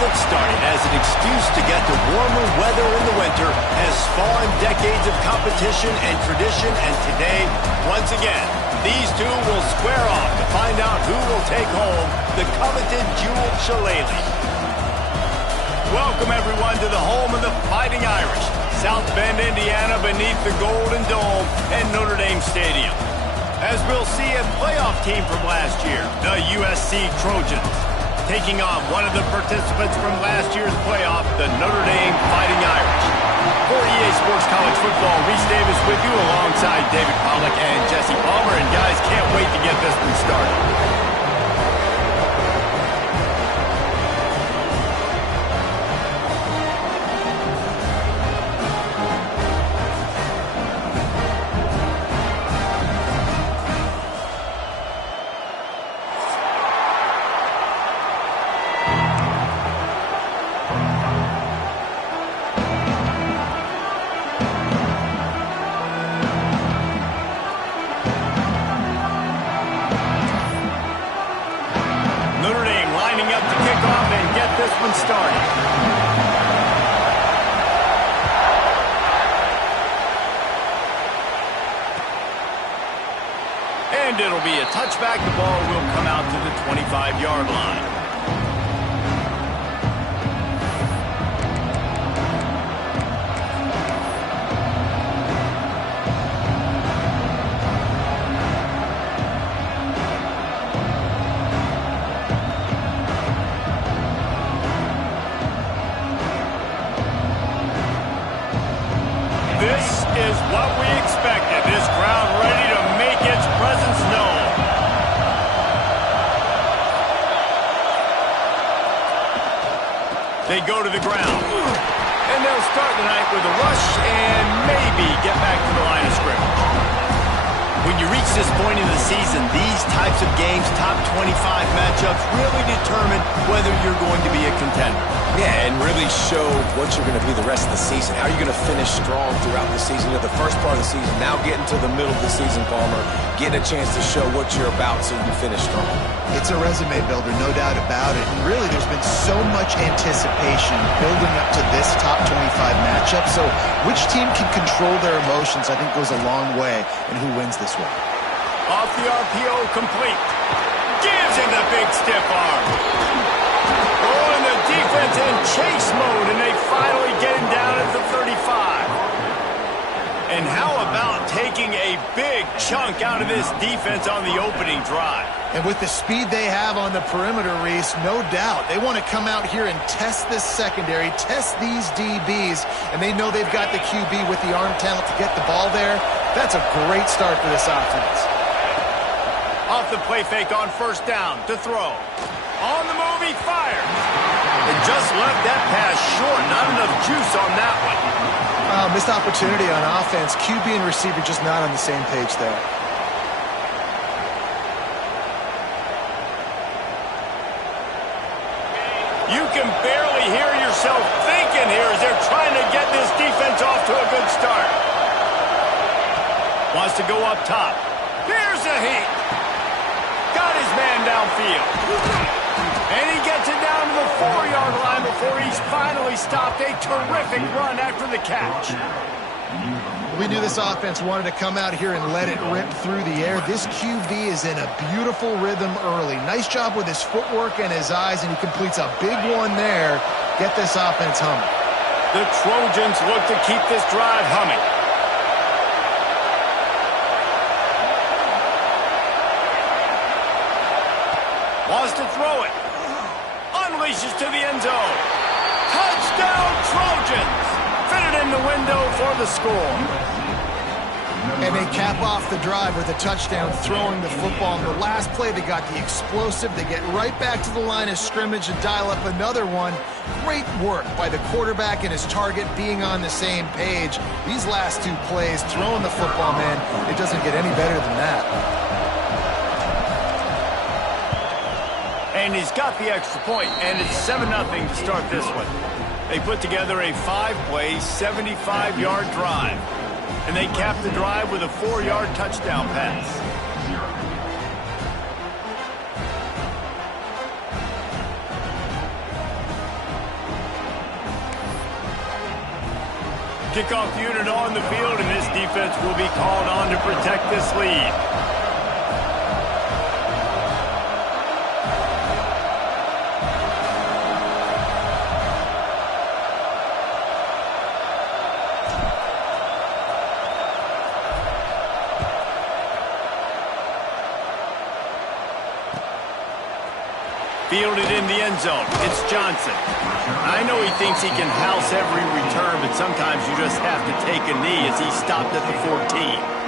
season started as an excuse to get to warmer weather in the winter has spawned decades of competition and tradition, and today, once again, these two will square off to find out who will take home the coveted jeweled shillelagh. Welcome, everyone, to the home of the Fighting Irish, South Bend, Indiana, beneath the Golden Dome and Notre Dame Stadium. As we'll see a playoff team from last year, the USC Trojans, taking on one of the participants from last year's playoff, the Notre Dame Fighting Irish. For EA Sports College Football, Reese Davis with you alongside David Pollack and Jesse Palmer. And guys, can't wait to get this one started. And it'll be a touchback. The ball will come out to the 25-yard line. This is what we expected. This crowd ready to make its presence known. They go to the ground. And they'll start the night with a rush and maybe get back to the line of scrimmage. When you reach this point in the season, these types of games, top 25 matchups, really determine whether you're going to be a contender. Yeah, and really show what you're going to be the rest of the season. How are you going to finish strong throughout the season? The first part of the season, now getting to the middle of the season, Palmer, getting a chance to show what you're about so you can finish strong. It's a resume builder, no doubt about it. And really, there's been so much anticipation building up to this top 25 matchup. So which team can control their emotions, I think, goes a long way in who wins this one. Off the RPO, complete. Gives him the big stiff arm. Oh, and the defense in chase mode, and they finally get him down at the 35. And how about taking a big chunk out of this defense on the opening drive? And with the speed they have on the perimeter, Reese, no doubt, they want to come out here and test this secondary, test these DBs, and they know they've got the QB with the arm talent to get the ball there. That's a great start for this offense. Off the play fake on first down to throw. On the move, he fires. And just left that pass short. Not enough juice on that one. Missed opportunity on offense. QB and receiver just not on the same page there. You can barely hear yourself thinking here as they're trying to get this defense off to a good start. Wants to go up top. Here's the heat. Got his man downfield. And he gets it down to the 4-yard line before he's finally stopped. A terrific run after the catch. We knew this offense wanted to come out here and let it rip through the air. This QB is in a beautiful rhythm early. Nice job with his footwork and his eyes, and he completes a big one there. Get this offense humming. The Trojans look to keep this drive humming. Wants to throw it. Unleashes to the end zone. Touchdown, Trojans! Fitted in the window for the score. And they cap off the drive with a touchdown, throwing the football. In the last play, they got the explosive. They get right back to the line of scrimmage and dial up another one. Great work by the quarterback and his target being on the same page. These last two plays, throwing the football, man, it doesn't get any better than that. And he's got the extra point, and it's 7-0 to start this one. They put together a 5-play, 75-yard drive. And they cap the drive with a 4-yard touchdown pass. Kickoff unit on the field, and this defense will be called on to protect this lead. Fielded in the end zone. It's Johnson. I know he thinks he can house every return, but sometimes you just have to take a knee as he stopped at the 14.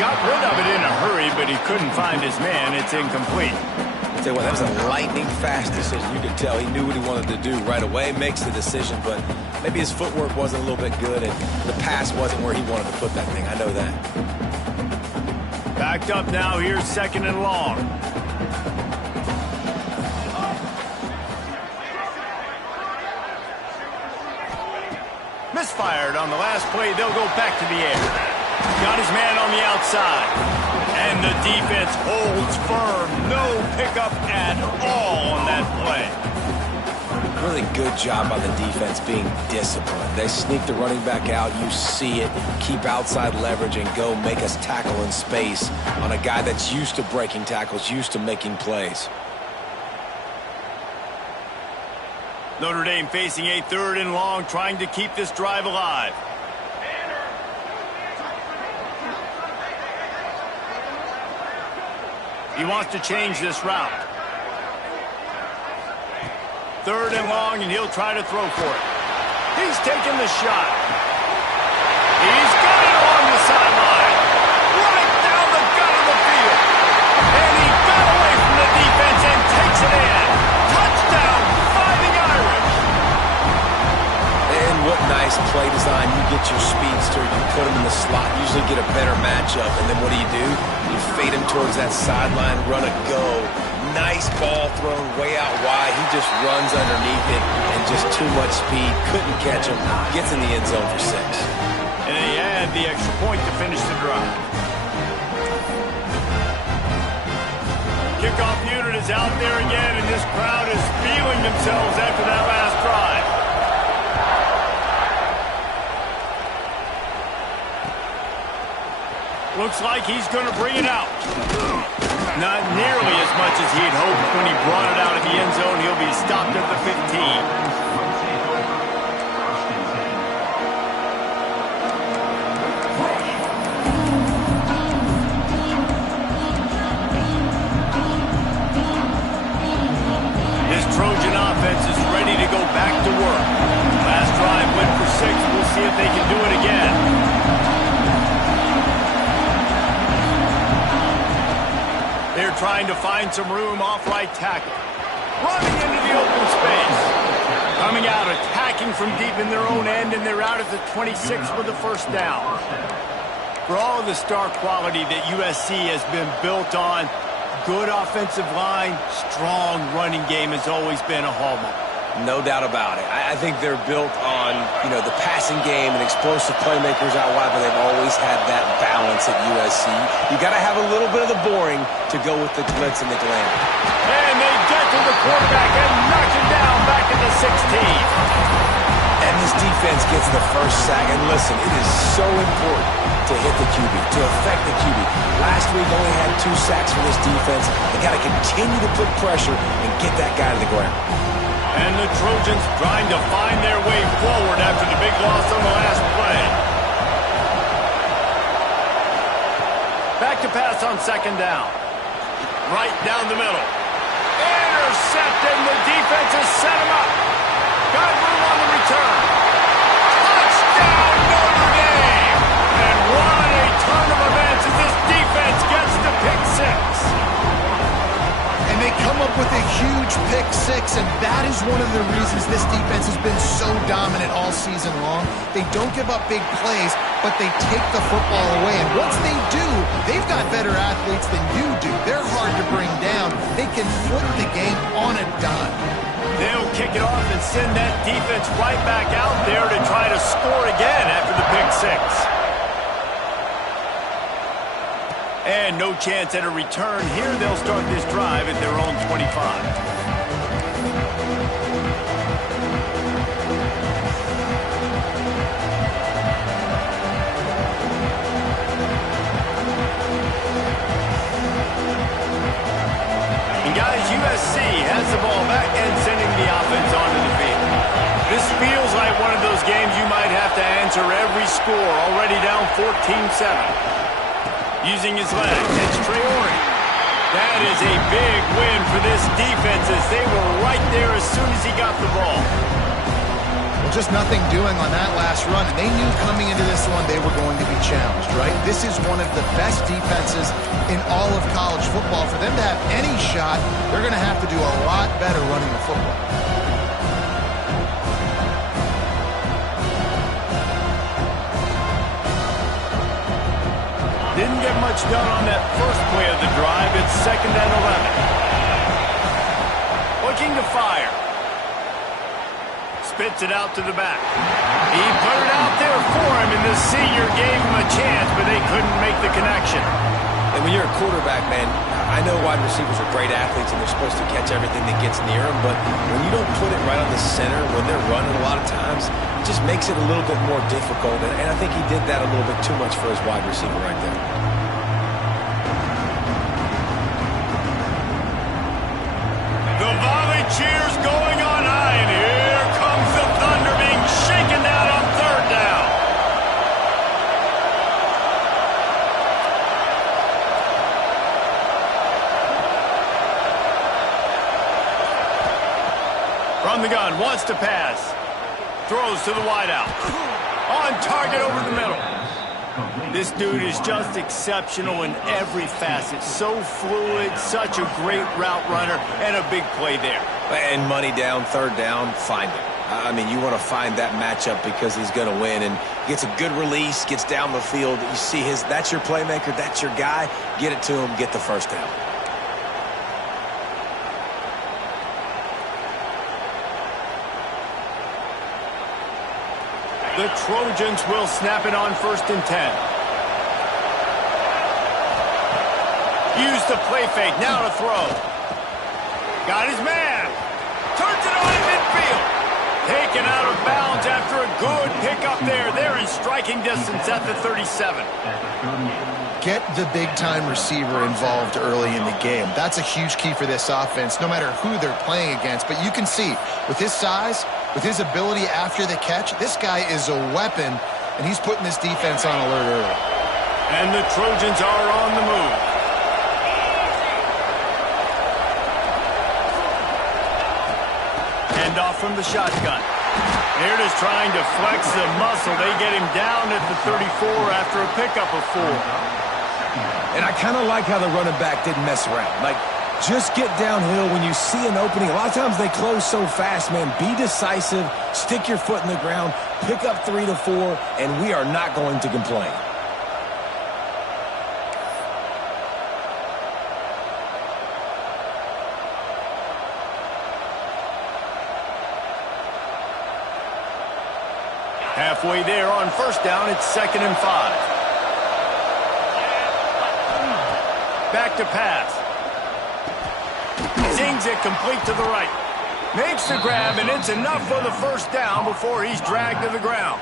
Got rid of it in a hurry, but he couldn't find his man. It's incomplete. I'll tell you what, that was a lightning-fast decision. You could tell he knew what he wanted to do right away, makes the decision, but maybe his footwork wasn't a little bit good, and the pass wasn't where he wanted to put that thing. I know that. Backed up now. Here's second and long. Misfired on the last play. They'll go back to the air. Got his man on the outside. And the defense holds firm. No pickup at all on that play. Really good job by the defense being disciplined. They sneak the running back out. You see it. Keep outside leverage and go make us tackle in space on a guy that's used to breaking tackles, used to making plays. Notre Dame facing a third and long, trying to keep this drive alive. He wants to change this route. Third and long, and he'll try to throw for it. He's taking the shot. He's got it along the sideline. Right down the gut of the field. And he got away from the defense and takes it in. Touchdown, Fighting Irish. And what nice play design. You get your speedster, you put him in the slot, usually get a better matchup, and then what do? You fade him towards that sideline, run a go. Nice ball thrown way out wide. He just runs underneath it and just too much speed. Couldn't catch him. Gets in the end zone for 6. And he had the extra point to finish the drive. Kickoff unit is out there again, and this crowd is feeling themselves after that last drive. Looks like he's going to bring it out. Not nearly as much as he'd hoped when he brought it out of the end zone. He'll be stopped at the 15. This Trojan offense is ready to go back to work. Last drive went for 6. We'll see if they can do it again. They're trying to find some room off right tackle. Running into the open space. Coming out, attacking from deep in their own end, and they're out at the 26 with the first down. For all of the star quality that USC has been built on, good offensive line, strong running game has always been a hallmark. No doubt about it. I think they're built on, the passing game and explosive playmakers out wide, but they've always had that balance at USC. You got to have a little bit of the boring to go with the glitz and the glamour. And they get to the quarterback and knock him down back at the 16. And this defense gets the first sack. And listen, it is so important to hit the QB, to affect the QB. Last week only had 2 sacks for this defense. They got to continue to put pressure and get that guy to the ground. And the Trojans trying to find their way forward after the big loss on the last play. Back to pass on second down. Right down the middle. Intercepted, and the defense has set him up. Got room on the return. Touchdown, Notre Dame! And what a turn of events as this defense gets the pick 6. And they come up with a huge pick six, and that is one of the reasons this defense has been so dominant all season long. They don't give up big plays, but they take the football away. And once they do, they've got better athletes than you do. They're hard to bring down. They can flip the game on a dime. They'll kick it off and send that defense right back out there to try to score again after the pick six. And no chance at a return here. They'll start this drive at their own 25. Guys, USC has the ball back and sending the offense onto the field. This feels like one of those games you might have to answer every score. Already down 14-7. Using his legs, it's Traore. That is a big win for this defense as they were right there as soon as he got the ball. Well, just nothing doing on that last run, and they knew coming into this one they were going to be challenged, right? This is one of the best defenses in all of college football. For them to have any shot, they're going to have to do a lot better running the football. Didn't get much done on that first play of the drive. It's 2nd and 11. Looking to fire. Spits it out to the back. He put it out there for him, and the senior gave him a chance, but they couldn't make the connection. And when you're a quarterback, man, I know wide receivers are great athletes and they're supposed to catch everything that gets near them, but when you don't put it right on the center, when they're running a lot of times, it just makes it a little bit more difficult. And I think he did that a little bit too much for his wide receiver right there. The volley cheers going on high, and here comes the Thunder being shaken down on 3rd down. From the gun, wants to pass. Throws to the wideout. On target over the middle. This dude is just exceptional in every facet. So fluid, such a great route runner, and a big play there. And money down, 3rd down, find him. I mean, you want to find that matchup because he's going to win, and gets a good release, gets down the field. You see that's your playmaker, that's your guy. Get it to him, get the 1st down. The Trojans will snap it on 1st and 10. Use the play fake, now to throw. Got his man. Turns it on in midfield. Taken out of bounds after a good pickup there. They're in striking distance at the 37. Get the big-time receiver involved early in the game. That's a huge key for this offense, no matter who they're playing against. But you can see, with his size, with his ability after the catch, this guy is a weapon, and he's putting this defense on alert early. And the Trojans are on the move. Handoff from the shotgun. They're just trying to flex the muscle. They get him down at the 34 after a pickup of 4. And I kind of like how the running back didn't mess around. Like, just get downhill when you see an opening. A lot of times they close so fast, man. Be decisive, stick your foot in the ground, pick up 3 to 4, and we are not going to complain. Halfway there on 1st down, it's 2nd and 5. Back to pass. Zings it complete to the right. Makes the grab, and it's enough for the 1st down before he's dragged to the ground.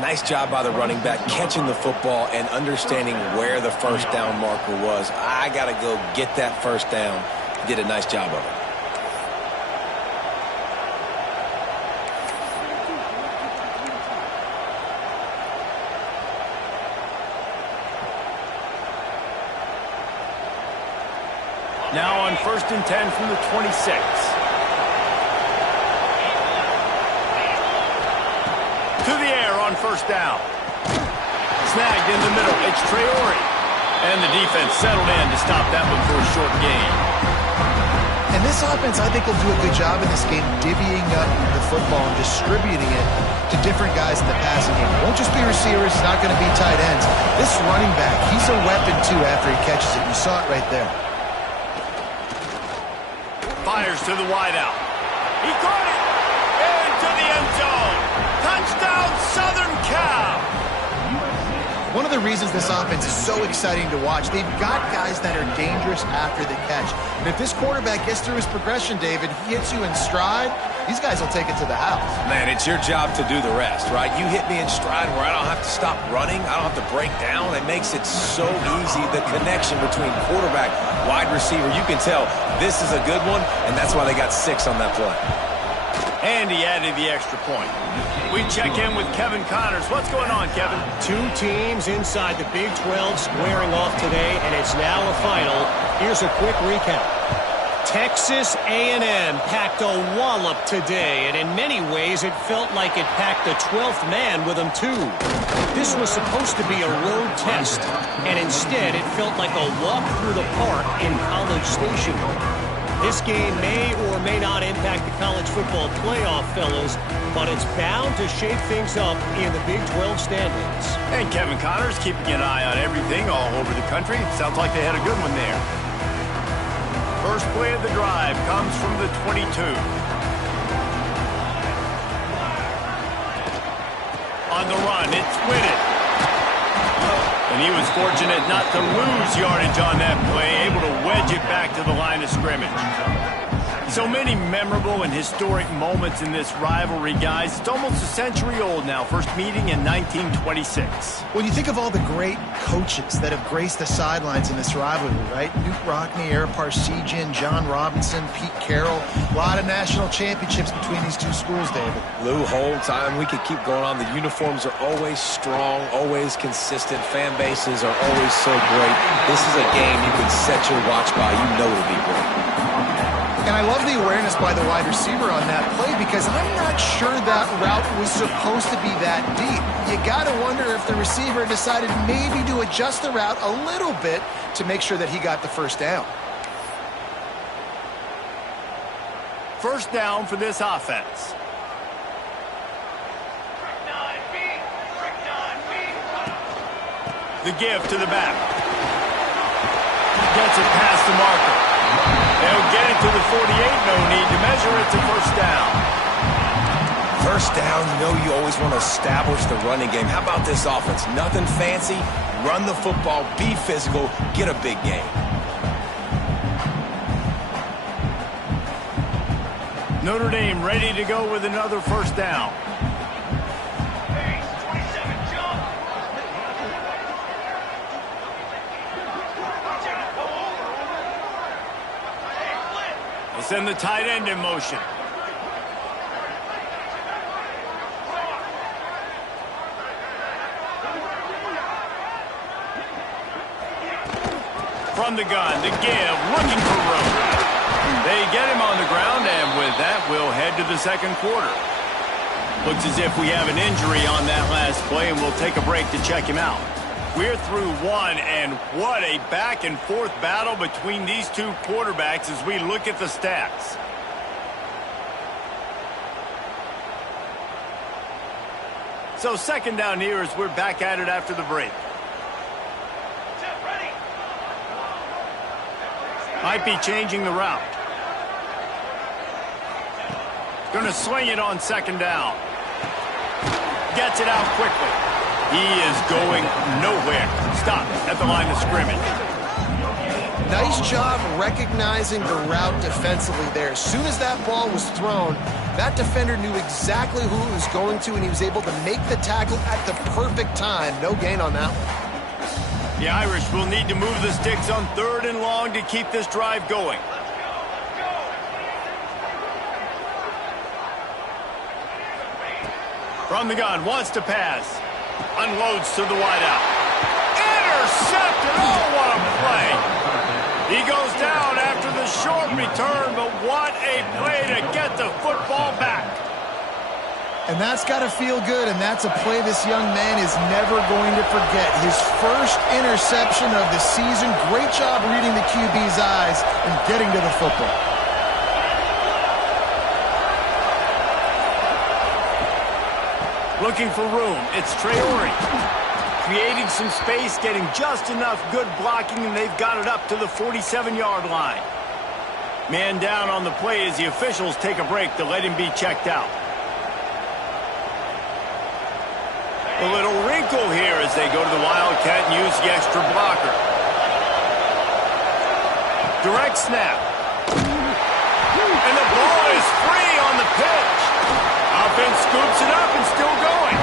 Nice job by the running back, catching the football and understanding where the 1st down marker was. I got to go get that 1st down. Did a nice job of it. Now on 1st and 10 from the 26. To the air on 1st down. Snagged in the middle. It's Traore. And the defense settled in to stop that one for a short gain. And this offense, I think, will do a good job in this game divvying up the football and distributing it to different guys in the passing game. It won't just be receivers. It's not going to be tight ends. This running back, he's a weapon, too, after he catches it. You saw it right there. Fires to the wideout. He caught it! Into the end zone! Touchdown, Southern Cal! One of the reasons this offense is so exciting to watch, they've got guys that are dangerous after the catch. And if this quarterback gets through his progression, David, he hits you in stride, these guys will take it to the house. Man, it's your job to do the rest, right? You hit me in stride where I don't have to stop running. I don't have to break down. It makes it so easy. The connection between quarterback, wide receiver, you can tell this is a good one, and that's why they got 6 on that play. And he added the extra point. We check in with Kevin Connors. What's going on, Kevin? 2 teams inside the Big 12 squaring off today, and it's now a final. Here's a quick recap. Texas A&M packed a wallop today, and in many ways it felt like it packed the 12th man with them too. This was supposed to be a road test, and instead it felt like a walk through the park in College Station. This game may or may not impact the college football playoff, fellas, but it's bound to shake things up in the Big 12 standings. And Kevin Connors keeping an eye on everything all over the country. Sounds like they had a good one there. First play of the drive comes from the 22. On the run, it's Whitted. And he was fortunate not to lose yardage on that play, able to wedge it back to the line of scrimmage. So many memorable and historic moments in this rivalry, guys. It's almost a century old now. First meeting in 1926. When you think of all the great coaches that have graced the sidelines in this rivalry, right? Newt Rockne, Ara Parseghian, John Robinson, Pete Carroll. A lot of national championships between these 2 schools, David. Lou Holtz, we could keep going on. The uniforms are always strong, always consistent. Fan bases are always so great. This is a game you can set your watch by. You know it'll be great. And I love the awareness by the wide receiver on that play because I'm not sure that route was supposed to be that deep. You got to wonder if the receiver decided maybe to adjust the route a little bit to make sure that he got the first down. First down for this offense. The give to the back. Gets it past the marker. They'll get it to the 48. No need to measure it to first down. First down, you always want to establish the running game. How about this offense? Nothing fancy. Run the football, be physical, get a big game. Notre Dame ready to go with another first down. Send the tight end in motion. From the gun, the give, looking for room. They get him on the ground, and with that, we'll head to the second quarter. Looks as if we have an injury on that last play, and we'll take a break to check him out. We're through one, and what a back-and-forth battle between these 2 quarterbacks as we look at the stats. So second down here as we're back at it after the break. Might be changing the route. Gonna swing it on second down. Gets it out quickly. He is going nowhere. Stop at the line of scrimmage. Nice job recognizing the route defensively there. As soon as that ball was thrown, that defender knew exactly who it was going to, and he was able to make the tackle at the perfect time. No gain on that one. The Irish will need to move the sticks on 3rd and long to keep this drive going. From the gun, wants to pass. Unloads to the wideout. Intercepted! Oh, what a play! He goes down after the short return, but what a play to get the football back. And that's got to feel good, and that's a play this young man is never going to forget. His first interception of the season. Great job reading the QB's eyes and getting to the football. Looking for room. It's Traore. Creating some space, getting just enough good blocking, and they've got it up to the 47-yard line. Man down on the play as the officials take a break to let him be checked out. A little wrinkle here as they go to the Wildcat and use the extra blocker. Direct snap. And the ball is free on the pitch. Offense scoops it up and still going.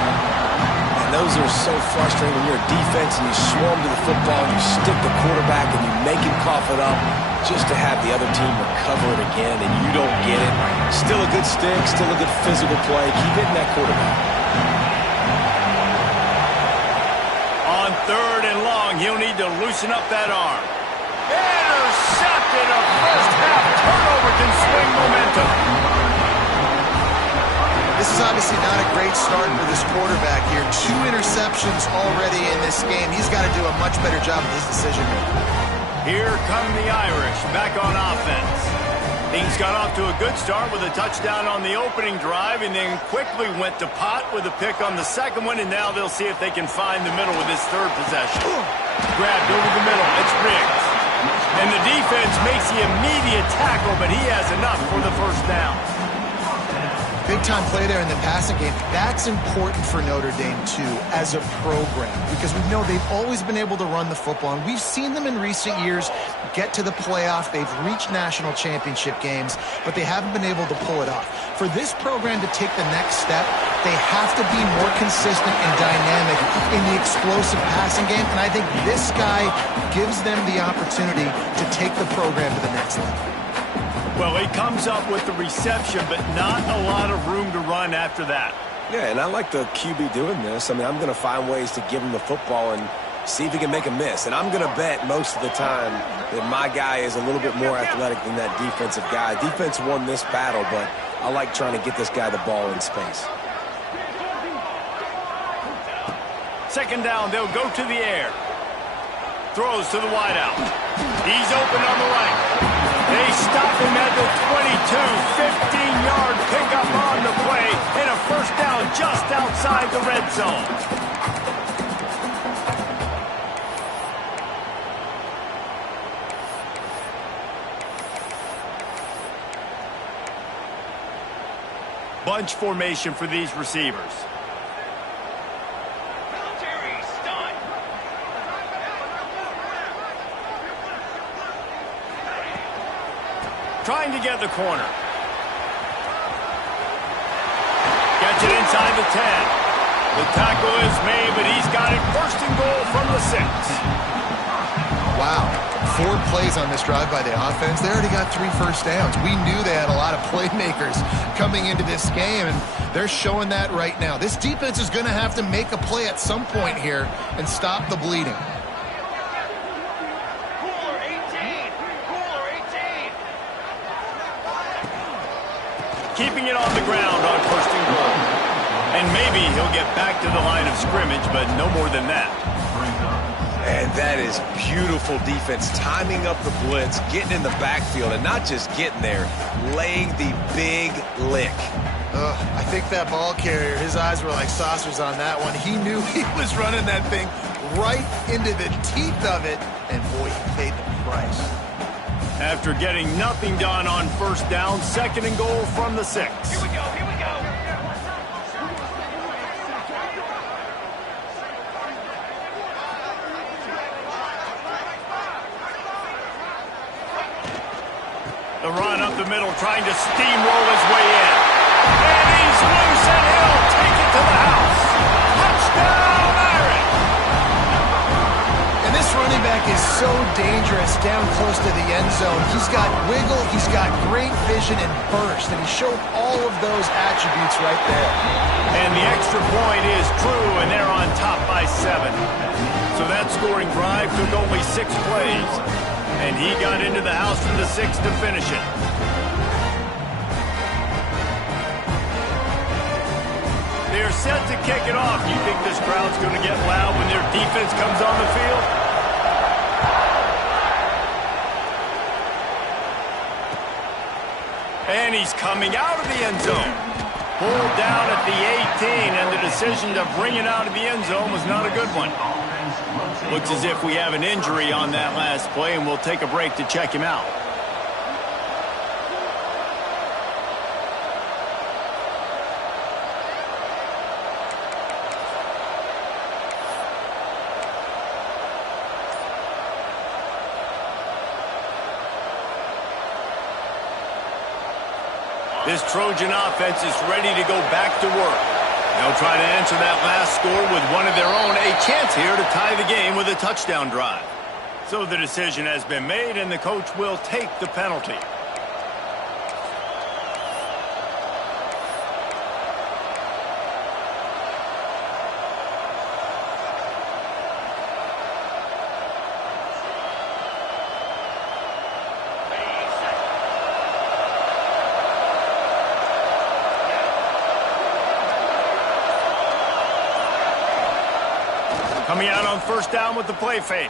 And those are so frustrating when you're a defense and you swarm to the football and you stick the quarterback and you make him cough it up just to have the other team recover it again and you don't get it. Still a good stick, still a good physical play. Keep hitting that quarterback. On 3rd and long, he'll need to loosen up that arm. Intercepted. A first-half turnover can swing momentum. This is obviously not a great start for this quarterback here. 2 interceptions already in this game. He's got to do a much better job of his decision-making. Here come the Irish back on offense. Things got off to a good start with a touchdown on the opening drive and then quickly went to pot with a pick on the second one, and now they'll see if they can find the middle with this 3rd possession. Grabbed over the middle. It's Riggs. And the defense makes the immediate tackle, but he has enough for the first down. Big-time play there in the passing game. That's important for Notre Dame, too, as a program, because we know they've always been able to run the football, and we've seen them in recent years get to the playoff. They've reached national championship games, but they haven't been able to pull it off. For this program to take the next step, they have to be more consistent and dynamic in the explosive passing game, and I think this guy gives them the opportunity to take the program to the next level. Well, he comes up with the reception, but not a lot of room to run after that. Yeah, and I like the QB doing this. I mean, I'm going to find ways to give him the football and see if he can make a miss. And I'm going to bet most of the time that my guy is a little bit more athletic than that defensive guy. Defense won this battle, but I like trying to get this guy the ball in space. 2nd down, they'll go to the air. Throws to the wideout. He's open on the right. They stop him at the 22, 15-yard pickup on the play, and a first down just outside the red zone. Bunch formation for these receivers. Trying to get the corner. Gets it inside the 10. The tackle is made, but he's got it 1st and goal from the 6. Wow. 4 plays on this drive by the offense. They already got 3 first downs. We knew they had a lot of playmakers coming into this game, and they're showing that right now. This defense is going to have to make a play at some point here and stop the bleeding. Keeping it on the ground on 1st and goal. And maybe he'll get back to the line of scrimmage, but no more than that. And that is beautiful defense, timing up the blitz, getting in the backfield, and not just getting there, laying the big lick. I think that ball carrier, his eyes were like saucers on that one. He knew he was running that thing right into the teeth of it, and boy, he paid the price. After getting nothing done on 1st down, 2nd and goal from the 6. Here we go, here we go. The run up the middle, trying to steamroll his way in. And he's loose, and he'll take it to the house. Touchdown, Irish! And this running back is so dangerous down close to the end zone. He's got wiggle, he's got great vision and burst, and he showed all of those attributes right there. And the extra point is true, and they're on top by 7. So that scoring drive took only 6 plays. And he got into the house from the 6 to finish it. They're set to kick it off. You think this crowd's going to get loud when their defense comes on the field? And he's coming out of the end zone. Pulled down at the 18, and the decision to bring it out of the end zone was not a good one. Looks as if we have an injury on that last play, and we'll take a break to check him out. This Trojan offense is ready to go back to work. They'll try to answer that last score with one of their own. A chance here to tie the game with a touchdown drive. So the decision has been made, and the coach will take the penalty. Coming out on first down with the play fake.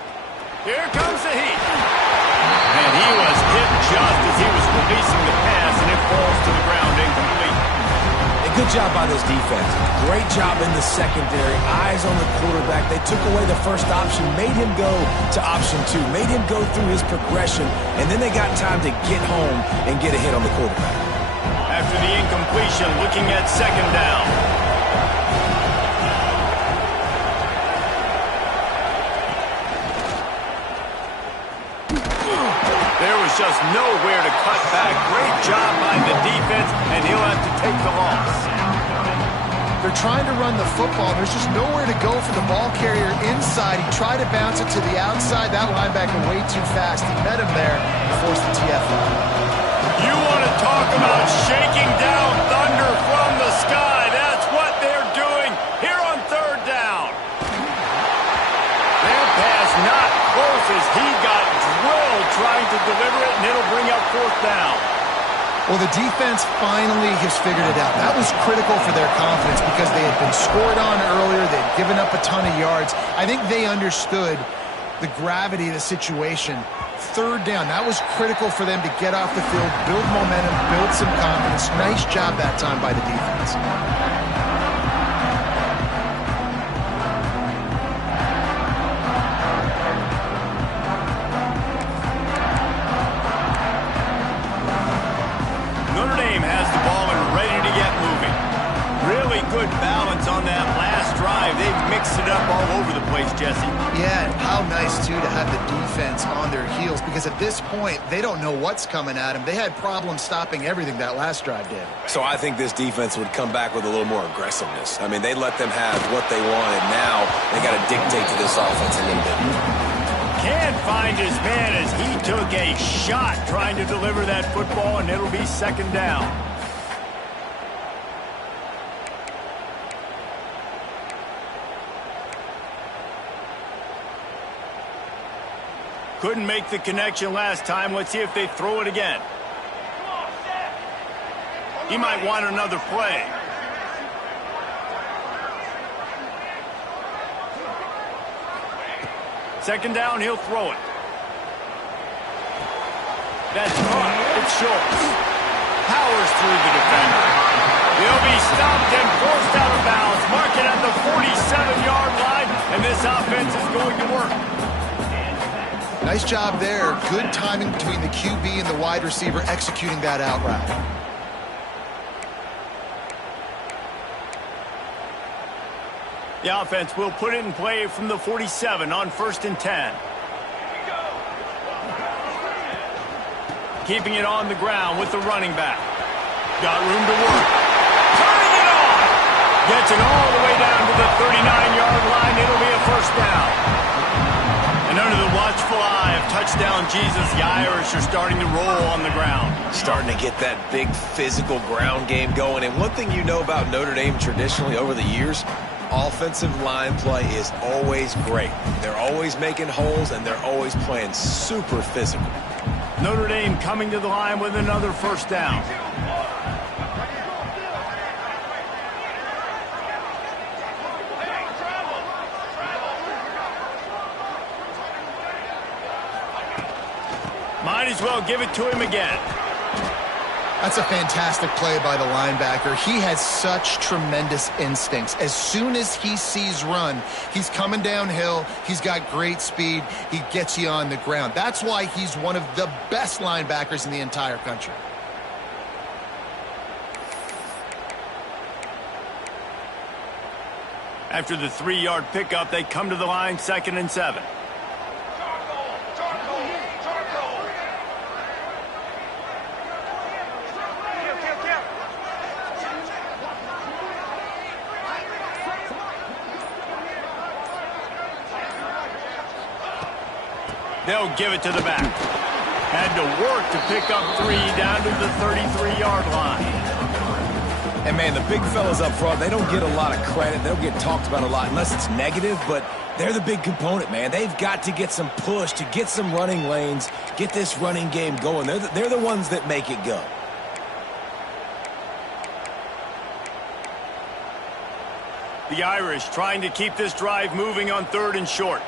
Here comes the heat. And he was hit just as he was releasing the pass, and it falls to the ground incomplete. A good job by this defense. Great job in the secondary. Eyes on the quarterback. They took away the first option, made him go to option 2, made him go through his progression, and then they got time to get home and get a hit on the quarterback. After the incompletion, looking at second down. There was just nowhere to cut back. Great job by the defense, and he'll have to take the loss. They're trying to run the football. There's just nowhere to go for the ball carrier inside. He tried to bounce it to the outside. That linebacker way too fast. He met him there and forced the TFL. You want to talk about shaking down thunder from the sky. That's what they're doing here on third down. That pass not close as he got drilled trying to deliver it, and it'll bring up fourth down. Well, the defense finally has figured it out. That was critical for their confidence because they had been scored on earlier. They'd given up a ton of yards. I think they understood the gravity of the situation. Third down, that was critical for them to get off the field, build momentum, build some confidence. Nice job that time by the defense. Notre Dame has the ball and ready to get moving. Really good balance on that last drive. They've mixed it up all over the place, Jesse. Yeah, and how nice, too, to have the defense on their heels because at this point, they don't know what's coming at them. They had problems stopping everything that last drive did. So I think this defense would come back with a little more aggressiveness. I mean, they let them have what they wanted. Now they got to dictate to this offense a little bit. Can't find his man as he took a shot trying to deliver that football, and it'll be second down. Couldn't make the connection last time. Let's see if they throw it again. He might want another play. Second down, he'll throw it. That's caught. It's Schultz. Powers through the defender. He'll be stopped and forced out of bounds. Mark it at the 47-yard line, and this offense is going to work. Nice job there. Good timing between the QB and the wide receiver executing that out route. The offense will put it in play from the 47 on 1st and 10. Keeping it on the ground with the running back. Got room to work. Turning it on! Gets it all the way down to the 39-yard line. It'll be a first down. And under the watchful eye of touchdown Jesus, the Irish are starting to roll on the ground. Starting to get that big physical ground game going. And one thing you know about Notre Dame traditionally over the years, offensive line play is always great. They're always making holes, and they're always playing super physical. Notre Dame coming to the line with another first down. Might as well give it to him again. That's a fantastic play by the linebacker. He has such tremendous instincts. As soon as he sees run, he's coming downhill. He's got great speed. He gets you on the ground. That's why he's one of the best linebackers in the entire country. After the 3-yard pickup, they come to the line, 2nd and 7. They'll give it to the back. Had to work to pick up 3 down to the 33-yard line. And, man, the big fellas up front, they don't get a lot of credit. They don't get talked about a lot unless it's negative, but they're the big component, man. They've got to get some push to get some running lanes, get this running game going. They're the ones that make it go. The Irish trying to keep this drive moving on 3rd and short.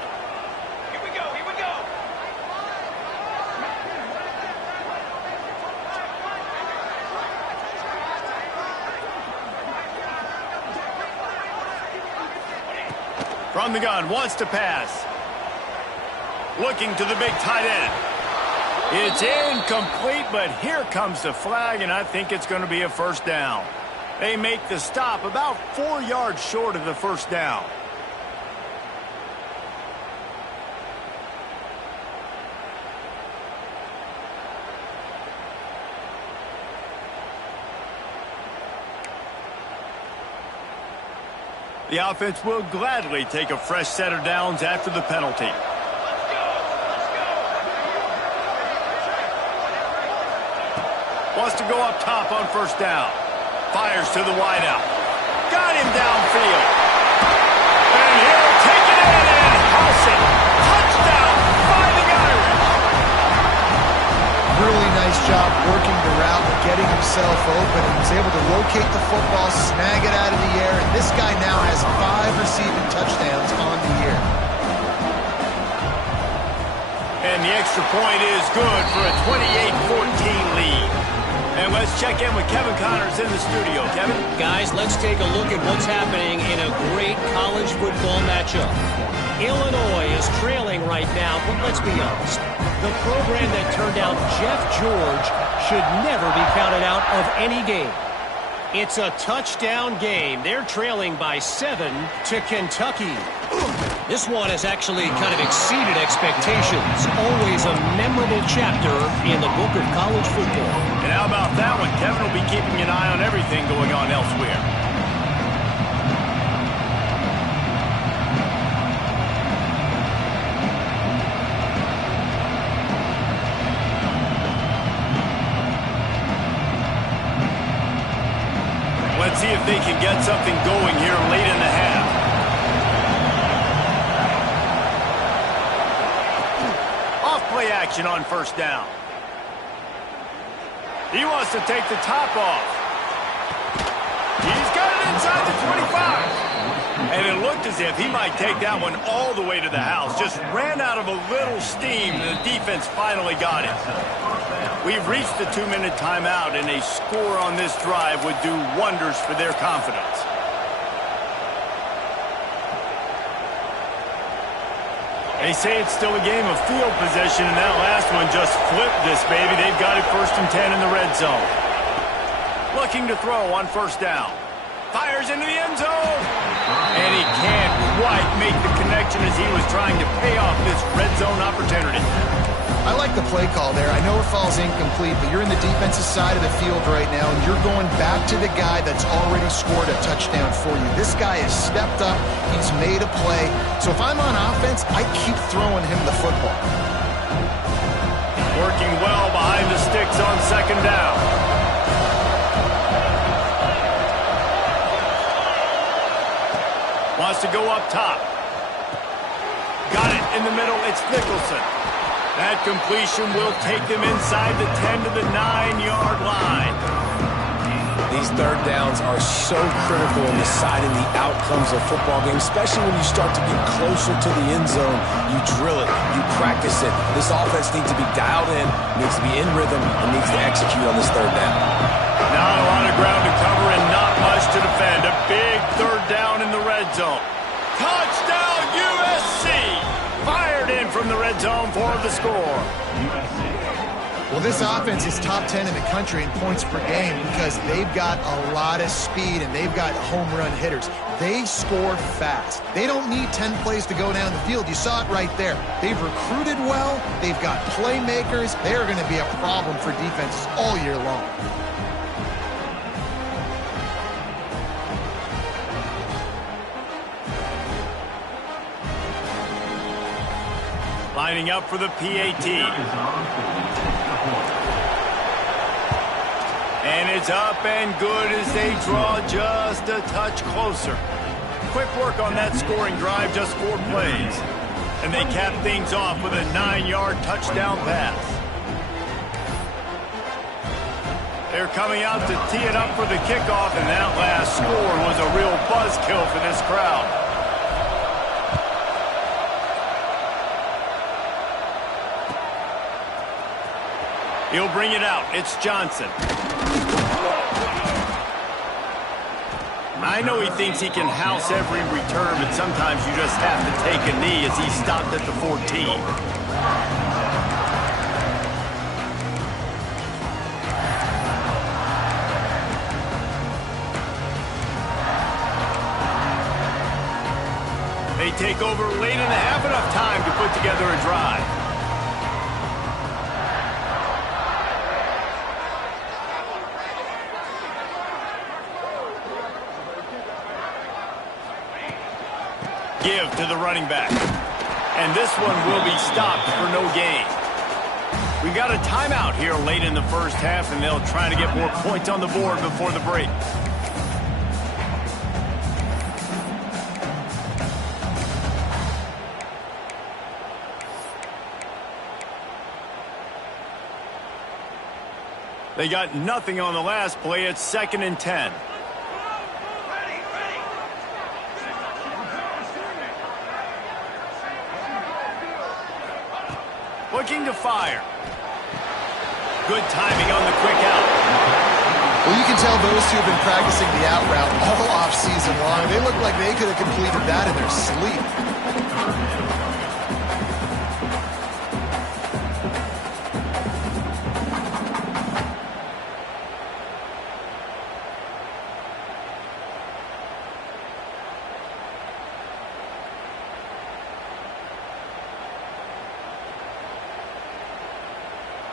From the gun, wants to pass. Looking to the big tight end. It's incomplete, but here comes the flag, and I think it's going to be a first down. They make the stop about 4 yards short of the first down. The offense will gladly take a fresh set of downs after the penalty. Wants to go up top on first down. Fires to the wideout. Got him downfield. And he'll take it in and house it. Touchdown, Fighting Irish. Really nice job working the route and getting himself open, and was able to locate the football, snag it out of the air, and this guy now has 5 receiving touchdowns on the year. And the extra point is good for a 28-14 lead. And let's check in with Kevin Connors in the studio. Kevin? Guys, let's take a look at what's happening in a great college football matchup. Illinois is trailing right now, but let's be honest. The program that turned out Jeff George should never be counted out of any game. It's a touchdown game. They're trailing by 7 to Kentucky. This one has actually kind of exceeded expectations. Always a memorable chapter in the book of college football. And how about that one? Kevin will be keeping an eye on everything going on elsewhere. Let's see if they can get something going here late in the half. Off-play action on first down. He wants to take the top off. He's got it inside the 25. And it looked as if he might take that one all the way to the house. Just ran out of a little steam, and the defense finally got it. We've reached the 2-minute timeout, and a score on this drive would do wonders for their confidence. They say it's still a game of field possession, and that last one just flipped this baby. They've got it 1st and 10 in the red zone. Looking to throw on first down. Fires into the end zone. And he can't quite make the connection as he was trying to pay off this red zone opportunity. I like the play call there. I know it falls incomplete, but you're in the defensive side of the field right now, and you're going back to the guy that's already scored a touchdown for you. This guy has stepped up. He's made a play. So if I'm on offense, I keep throwing him the football. Working well behind the sticks on second down. Wants to go up top. Got it in the middle. It's Nicholson. That completion will take them inside the 10 to the 9-yard line. These third downs are so critical in deciding the outcomes of football games, especially when you start to get closer to the end zone. You drill it, you practice it. This offense needs to be dialed in, needs to be in rhythm, and needs to execute on this third down. Not a lot of ground to cover and not much to defend. A big third down in the red zone. Touchdown USC! Fired in from the red zone for the score. Well, this offense is top 10 in the country in points per game because they've got a lot of speed and they've got home run hitters. They score fast. They don't need 10 plays to go down the field. You saw it right there. They've recruited well. They've got playmakers. They are going to be a problem for defenses all year long. Lining up for the PAT. And it's up and good as they draw just a touch closer. Quick work on that scoring drive, just 4 plays. And they cap things off with a 9-yard touchdown pass. They're coming out to tee it up for the kickoff, and that last score was a real buzzkill for this crowd. He'll bring it out. It's Johnson. I know he thinks he can house every return, but sometimes you just have to take a knee as he stopped at the 14. They take over late and have enough time to put together a drive. Give to the running back. And this one will be stopped for no gain. We got a timeout here late in the first half, and they'll try to get more points on the board before the break. They got nothing on the last play. It's 2nd and 10. Looking to fire. Good timing on the quick out. Well, you can tell those two have been practicing the out route all off-season long. They look like they could have completed that in their sleep.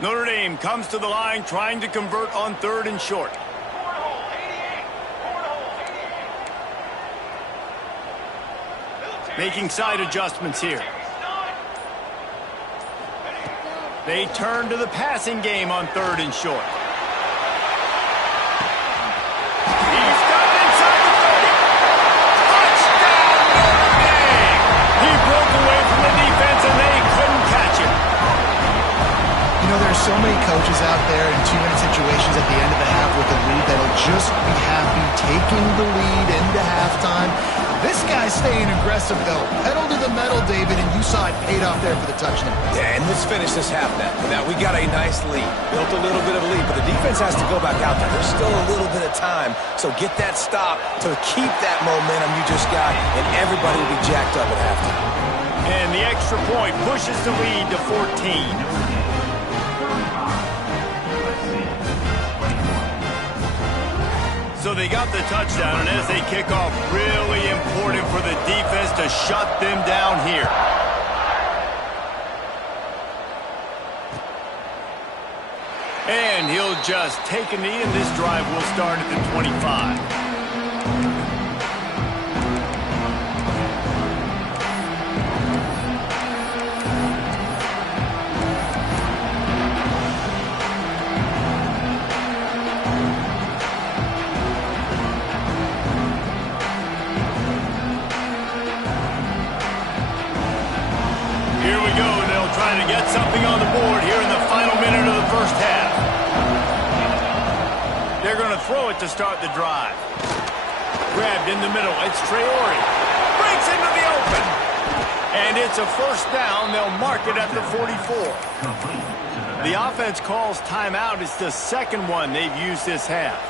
Notre Dame comes to the line trying to convert on 3rd and short. Making side adjustments here. They turn to the passing game on 3rd and short. He's got it inside the 30. Touchdown, Notre Dame! He broke away from the defense and they couldn't catch him. You know, there's so many coaches out there in 2-minute situations at the end of the half with a lead that'll just be happy taking the lead into halftime. This guy's staying aggressive, though. Pedal to the metal, David, and you saw it paid off there for the touchdown. Yeah, and let's finish this half now. We got a nice lead. Built a little bit of a lead, but the defense has to go back out there. There's still a little bit of time, so get that stop to keep that momentum you just got, and everybody will be jacked up at halftime. And the extra point pushes the lead to 14. So they got the touchdown, and as they kick off, really important for the defense to shut them down here. And he'll just take a knee, and this drive will start at the 25. To get something on the board here in the final minute of the first half. They're going to throw it to start the drive. Grabbed in the middle. It's Traore. Breaks into the open. And it's a first down. They'll mark it at the 44. The offense calls timeout. It's the second one they've used this half.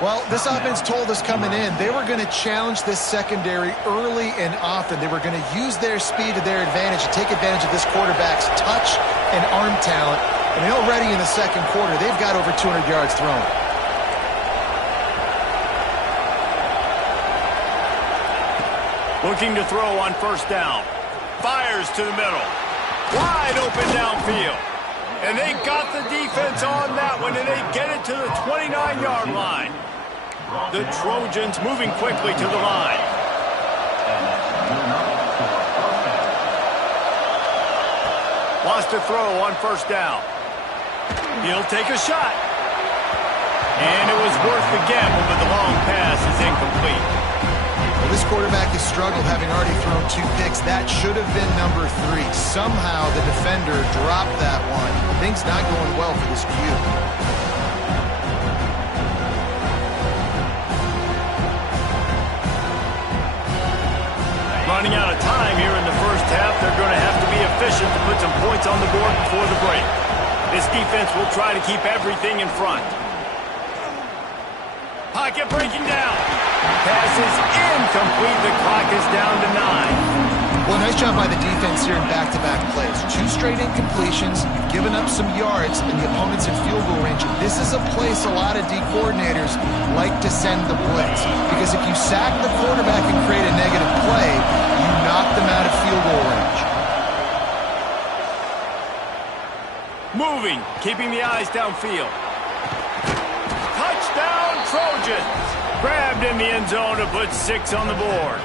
Well, this offense told us coming in they were going to challenge this secondary early and often. They were going to use their speed to their advantage and take advantage of this quarterback's touch and arm talent. And already in the second quarter, they've got over 200 yards thrown. Looking to throw on first down. Fires to the middle. Wide open downfield. And they got the defense on that one, and they get it to the 29-yard line. The Trojans moving quickly to the line. Wants to throw on first down. He'll take a shot. And it was worth the gamble, but the long pass is incomplete. Well, this quarterback has struggled, having already thrown 2 picks. That should have been number 3. Somehow the defender dropped that one. Things not going well for this Q. Running out of time here in the first half. They're going to have to be efficient to put some points on the board before the break. This defense will try to keep everything in front. Pocket breaking down. Pass is incomplete. The clock is down to 9. Well, nice job by the defense here in back-to-back plays. 2 straight incompletions. You've given up some yards, and the opponent's in field goal range. This is a place a lot of D coordinators like to send the blitz. Because if you sack the quarterback and create a negative play, you knock them out of field goal range. Moving, keeping the eyes downfield. Touchdown, Trojans! Grabbed in the end zone to put 6 on the board.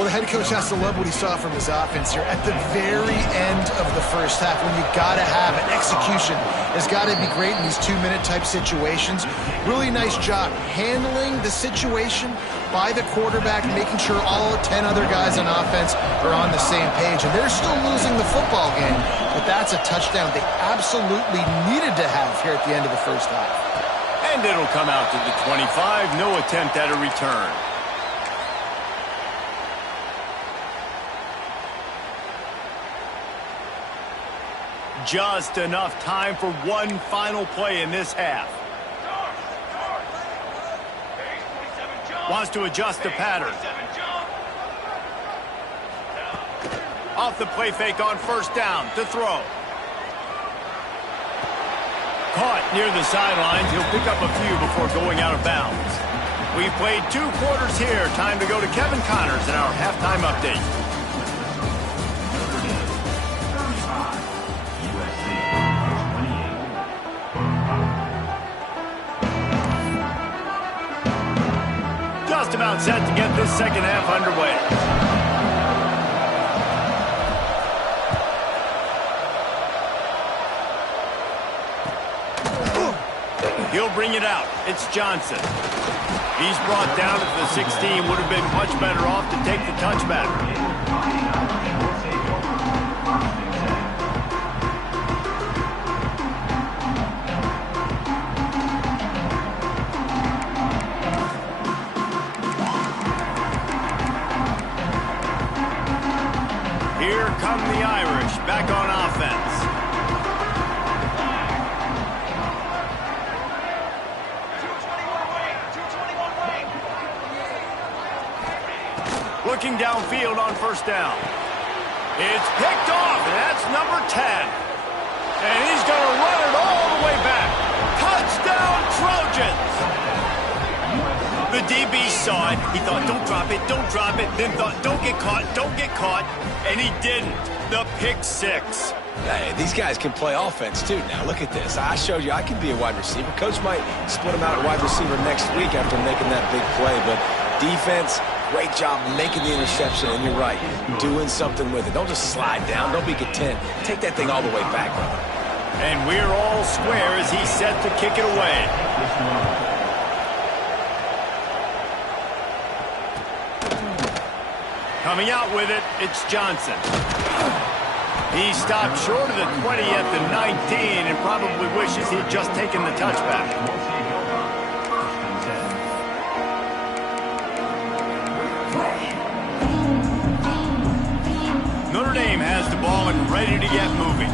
Well, the head coach has to love what he saw from his offense here at the very end of the first half, when you got to have it. Execution has got to be great in these 2-minute type situations. Really nice job handling the situation by the quarterback, making sure all 10 other guys on offense are on the same page. And they're still losing the football game, but that's a touchdown they absolutely needed to have here at the end of the first half. And it'll come out to the 25. No attempt at a return. Just enough time for one final play in this half. Wants to adjust the pattern. Off the play fake on first down to throw. Caught near the sidelines. He'll pick up a few before going out of bounds. We've played 2 quarters here. Time to go to Kevin Connors in our halftime update. Just about set to get this second half underway. He'll bring it out. It's Johnson. He's brought down at the 16. Would have been much better off to take the touchback. Here come the Irish back on offense. Looking downfield on first down. It's picked off, and that's number 10. And he's going to run it all the way back. Touchdown, Trojans! The DB saw it. He thought, don't drop it, don't drop it. Then thought, don't get caught. And he didn't. The pick 6. Hey, these guys can play offense, too. Now, look at this. I showed you I can be a wide receiver. Coach might split him out at wide receiver next week after making that big play. But defense, great job making the interception. And you're right, doing something with it. Don't just slide down. Don't be content. Take that thing all the way back. And we're all square as he's set to kick it away. Coming out with it, it's Johnson. He stopped short of the 20 at the 19 and probably wishes he'd just taken the touchback. ball and ready to get moving.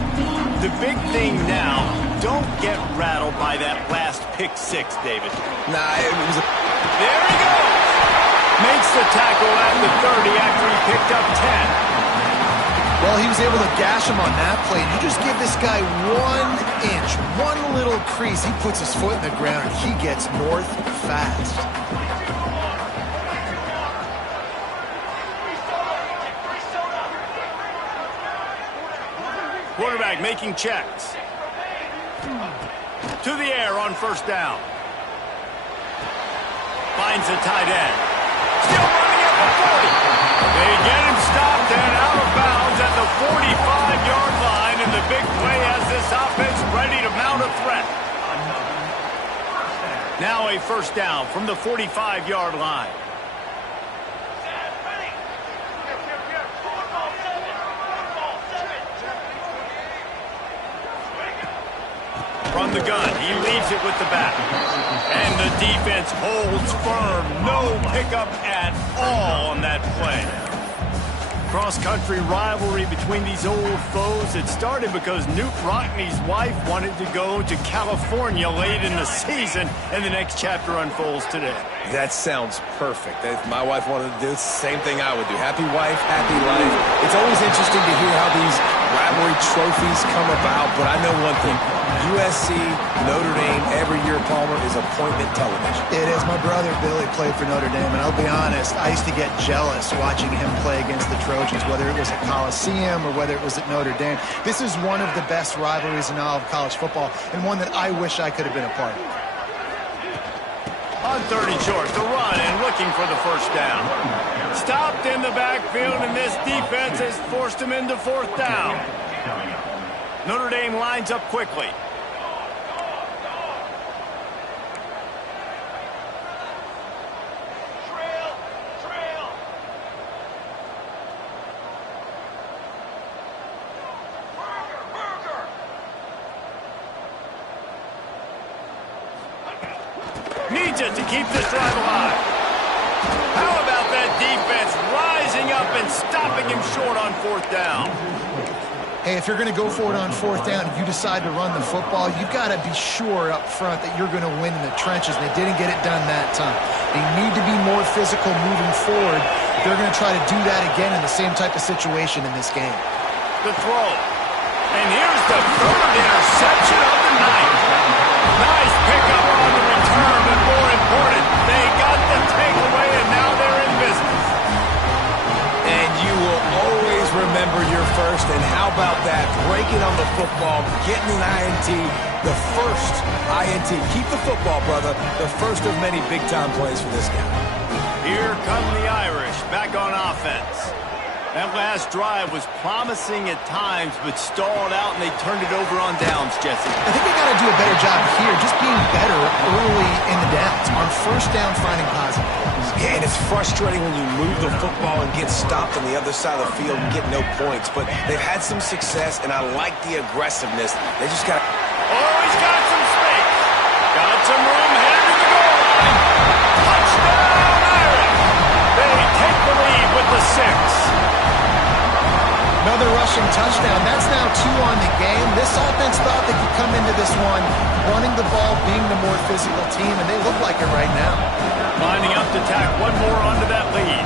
The big thing now, don't get rattled by that last pick six, David. Nah, it was a... There he goes! Makes the tackle at the 30 after he picked up 10. Well, he was able to gash him on that play. You just give this guy 1 inch, one little crease. He puts his foot in the ground, and he gets north fast. Quarterback making checks. To the air on first down. Finds a tight end. Still running at the 40. They get him stopped and out of bounds at the 45-yard line, and the big play has this offense ready to mount a threat. Now a first down from the 45-yard line. From the gun, he leaves it with the back. And the defense holds firm. No pickup at all on that play. Cross-country rivalry between these old foes. It started because Newt Rockney's wife wanted to go to California late in the season, and the next chapter unfolds today. That sounds perfect. If my wife wanted to do the same thing I would do. Happy wife, happy life. It's always interesting to hear how these rivalry trophies come about, but I know one thing. USC, Notre Dame, every year, Palmer, is appointment television. It is. My brother Billy played for Notre Dame, and I'll be honest, I used to get jealous watching him play against the Trojans, whether it was at Coliseum or whether it was at Notre Dame. This is one of the best rivalries in all of college football, and one that I wish I could have been a part of. On 30 short, the run and looking for the first down. Stopped in the backfield, and this defense has forced him into fourth down. Notre Dame lines up quickly. Needs it to keep this drive alive. How about that defense rising up and stopping him short on fourth down? Hey, if you're going to go for it on fourth down and you decide to run the football, you've got to be sure up front that you're going to win in the trenches. They didn't get it done that time. They need to be more physical moving forward. They're going to try to do that again in the same type of situation in this game. The throw. And here's the third interception of the night. Nice pickup on the return, but more important, they got the takeaway, and now they're in business. And you will always remember your first, and how about that? Breaking on the football, getting an INT, the first INT. Keep the football, brother. The first of many big-time plays for this guy. Here come the Irish, back on offense. That last drive was promising at times, but stalled out, and they turned it over on downs, Jesse. I think they got to do a better job here, just being better early in the downs. On first down, finding positive. Yeah, and it's frustrating when you move the football and get stopped on the other side of the field and get no points. But they've had some success, and I like the aggressiveness. They just got to... Oh, he's got some space. Got some room headed to the goal line. Touchdown, Irish. They take the lead with the 6. Another rushing touchdown. That's now 2 on the game. This offense thought they could come into this one running the ball, being the more physical team, and they look like it right now. Lining up to tack one more onto that lead.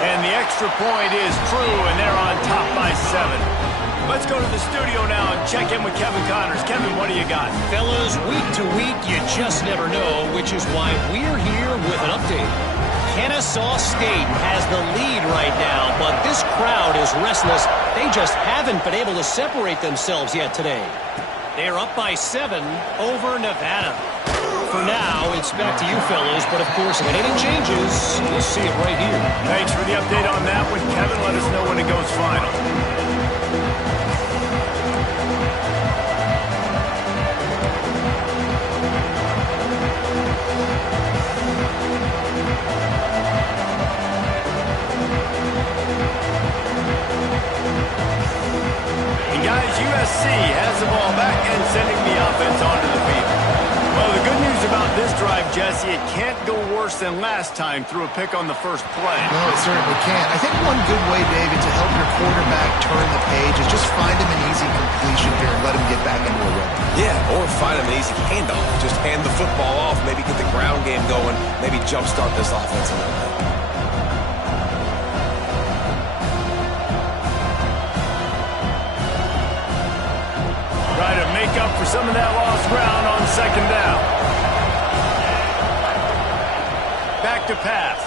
And the extra point is true, and they're on top by 7. Let's go to the studio now and check in with Kevin Connors. Kevin, what do you got? Fellas, week to week, you just never know, which is why we're here with an update. Kennesaw State has the lead right now, but this crowd is restless. They just haven't been able to separate themselves yet today. They're up by 7 over Nevada. For now, it's back to you fellas, but of course, if anything changes, you'll see it right here. Thanks for the update on that one, Kevin. Let us know when it goes final. USC has the ball back and sending the offense onto the field. Well, the good news about this drive, Jesse, it can't go worse than last time through a pick on the first play. No, it certainly can't. I think one good way, David, to help your quarterback turn the page is just find him an easy completion here and let him get back into a rhythm. Yeah, or find him an easy handoff. Just hand the football off, maybe get the ground game going, maybe jumpstart this offense a little bit. Try to make up for some of that lost ground on second down. Back to pass.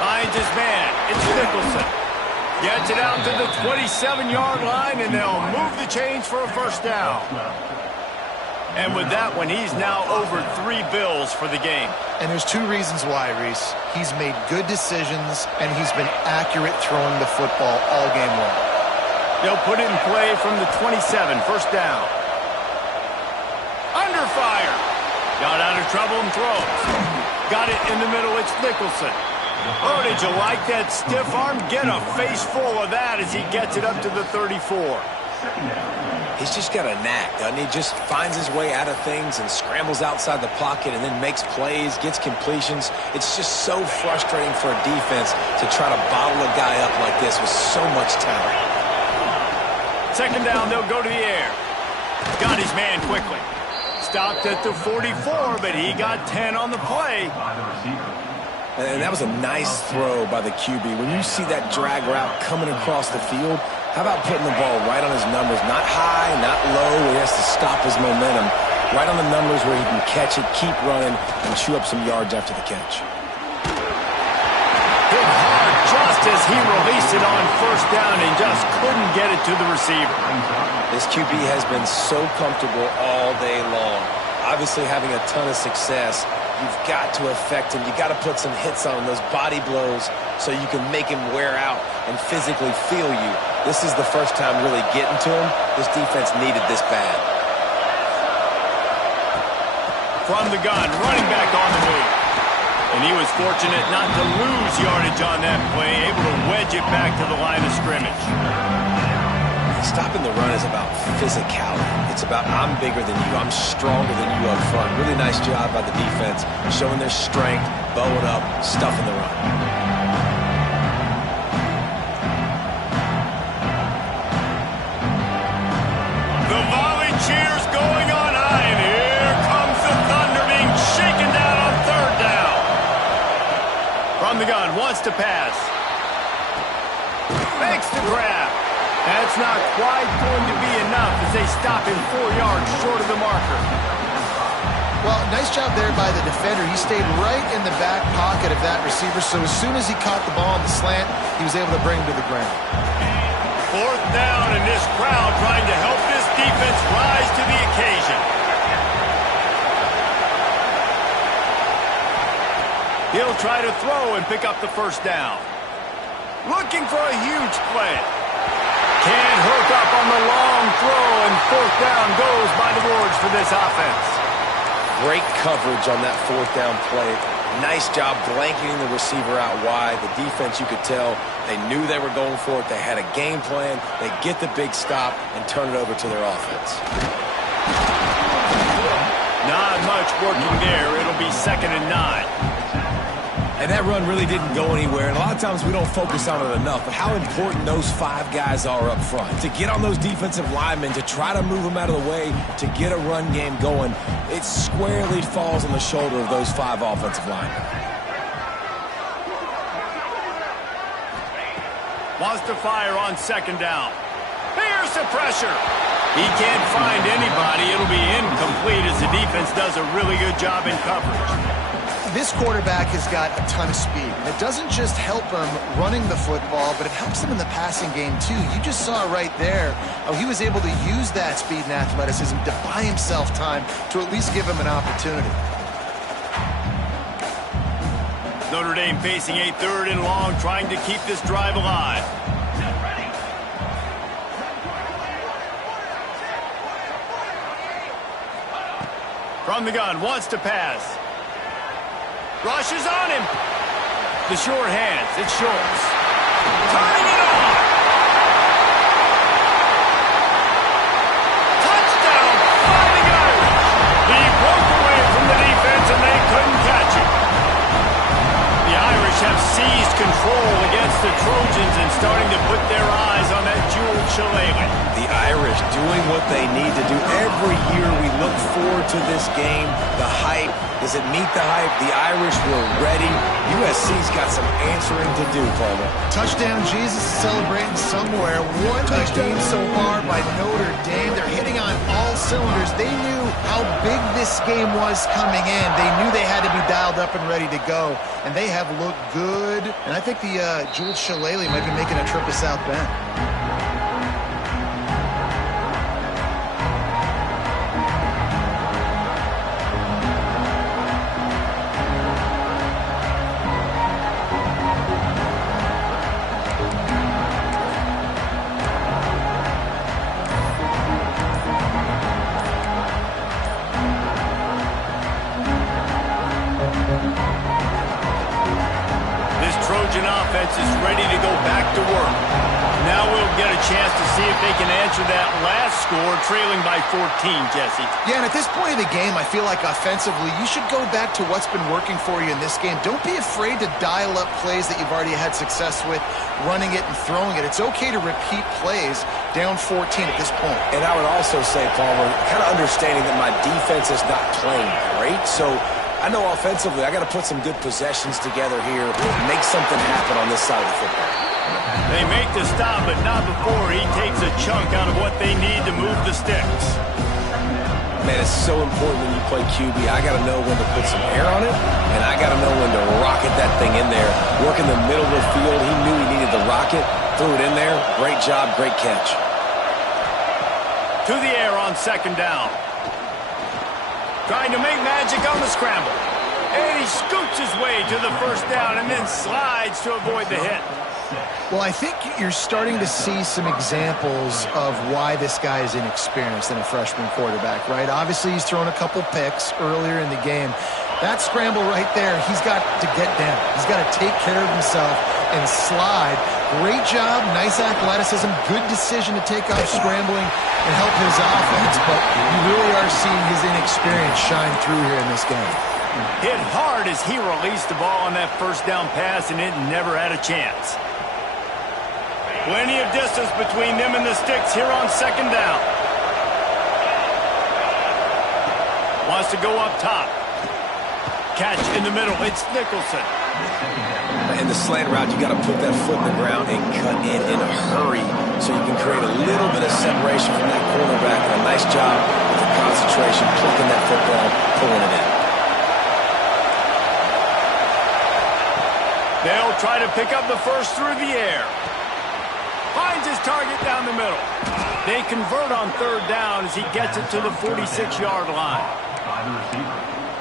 Finds his man. It's Nicholson. Gets it out to the 27-yard line, and they'll move the chains for a first down. And with that one, he's now over 3 bills for the game. And there's 2 reasons why, Reese. He's made good decisions, and he's been accurate throwing the football all game long. They'll put it in play from the 27, first down. Under fire. Got out of trouble and throws. Got it in the middle, it's Nicholson. Oh, did you like that stiff arm? Get a face full of that as he gets it up to the 34. He's just got a knack, doesn't he? Just finds his way out of things and scrambles outside the pocket and then makes plays, gets completions. It's just so frustrating for a defense to try to bottle a guy up like this with so much talent. Second down, they'll go to the air. Got his man quickly. Stopped at the 44, but he got 10 on the play. And that was a nice throw by the QB. When you see that drag route coming across the field, how about putting the ball right on his numbers? Not high, not low, where he has to stop his momentum. Right on the numbers where he can catch it, keep running, and chew up some yards after the catch. Hit hard just as he released it on first down and just couldn't get it to the receiver. This QB has been so comfortable all day long. Obviously having a ton of success. You've got to affect him. You've got to put some hits on him, those body blows, so you can make him wear out and physically feel you. This is the first time really getting to him. This defense needed this bad. From the gun, running back on the move. And he was fortunate not to lose yardage on that play, able to wedge it back to the line of scrimmage. Stopping the run is about physicality. It's about I'm bigger than you, I'm stronger than you up front. Really nice job by the defense, showing their strength, bowing up, stuffing the run. The volley cheers going on high, and here comes the thunder being shaken down on third down. From the gun, wants to pass. Makes the grab. That's not quite going to be enough as they stop him 4 yards short of the marker. Well, nice job there by the defender. He stayed right in the back pocket of that receiver, so as soon as he caught the ball on the slant, he was able to bring him to the ground. Fourth down, and this crowd trying to help this defense rise to the occasion. He'll try to throw and pick up the first down. Looking for a huge play. Can't hook up on the long throw, and fourth down goes by the boards for this offense. Great coverage on that fourth down play. Nice job blanketing the receiver out wide. The defense, you could tell, they knew they were going for it. They had a game plan. They get the big stop and turn it over to their offense. Not much working there. It'll be 2nd and 9. And that run really didn't go anywhere. And a lot of times we don't focus on it enough, but how important those 5 guys are up front. To get on those defensive linemen, to try to move them out of the way, to get a run game going, it squarely falls on the shoulder of those 5 offensive linemen. Wants to fire on second down. Here's the pressure. He can't find anybody. It'll be incomplete as the defense does a really good job in coverage. This quarterback has got a ton of speed. It doesn't just help him running the football, but it helps him in the passing game too. You just saw right there how he was able to use that speed and athleticism to buy himself time to at least give him an opportunity. Notre Dame facing a 3rd and long, trying to keep this drive alive. From the gun, wants to pass. Rushes on him. The short hands. It's Schultz. Turning it on. Touchdown, Fighting Irish. The have seized control against the Trojans and starting to put their eyes on that jeweled shillelagh. The Irish doing what they need to do. Every year we look forward to this game. The hype, does it meet the hype? The Irish were ready. USC's got some answering to do, Palmer. Touchdown Jesus is celebrating somewhere. What a game so far by Notre Dame. They're hitting on all cylinders. They knew how big this game was coming in. They knew they had to be dialed up and ready to go. And they have looked good. And I think the jeweled shillelagh might be making a trip to South Bend. Trojan offense is ready to go back to work. Now we'll get a chance to see if they can answer that last score, trailing by 14, Jesse. Yeah, and at this point of the game, I feel like offensively, you should go back to what's been working for you in this game. Don't be afraid to dial up plays that you've already had success with, running it and throwing it. It's okay to repeat plays down 14 at this point. And I would also say, Palmer, kind of understanding that my defense is not playing great, so I know offensively I got to put some good possessions together here, make something happen on this side of the football. They make the stop, but not before he takes a chunk out of what they need to move the sticks. Man, it's so important when you play QB. I got to know when to put some air on it, and I got to know when to rocket that thing in there. Work in the middle of the field. He knew he needed the rocket, threw it in there. Great job, great catch. To the air on second down. Trying to make magic on the scramble. And he scoots his way to the first down and then slides to avoid the hit. Well, I think you're starting to see some examples of why this guy is inexperienced in a freshman quarterback, right? Obviously, he's thrown a couple picks earlier in the game. That scramble right there, he's got to get down. He's got to take care of himself and slide. Great job, nice athleticism, good decision to take off scrambling and help his offense, but you really are seeing his inexperience shine through here in this game. Hit hard as he released the ball on that first down pass, and it never had a chance. Plenty of distance between them and the sticks here on second down. Wants to go up top. Catch in the middle. It's Nicholson. In the slant route, you got to put that foot in the ground and cut in a hurry so you can create a little bit of separation from that cornerback. And a nice job with the concentration, plucking that football, pulling it in. They'll try to pick up the first through the air. Finds his target down the middle. They convert on third down as he gets it to the 46-yard line.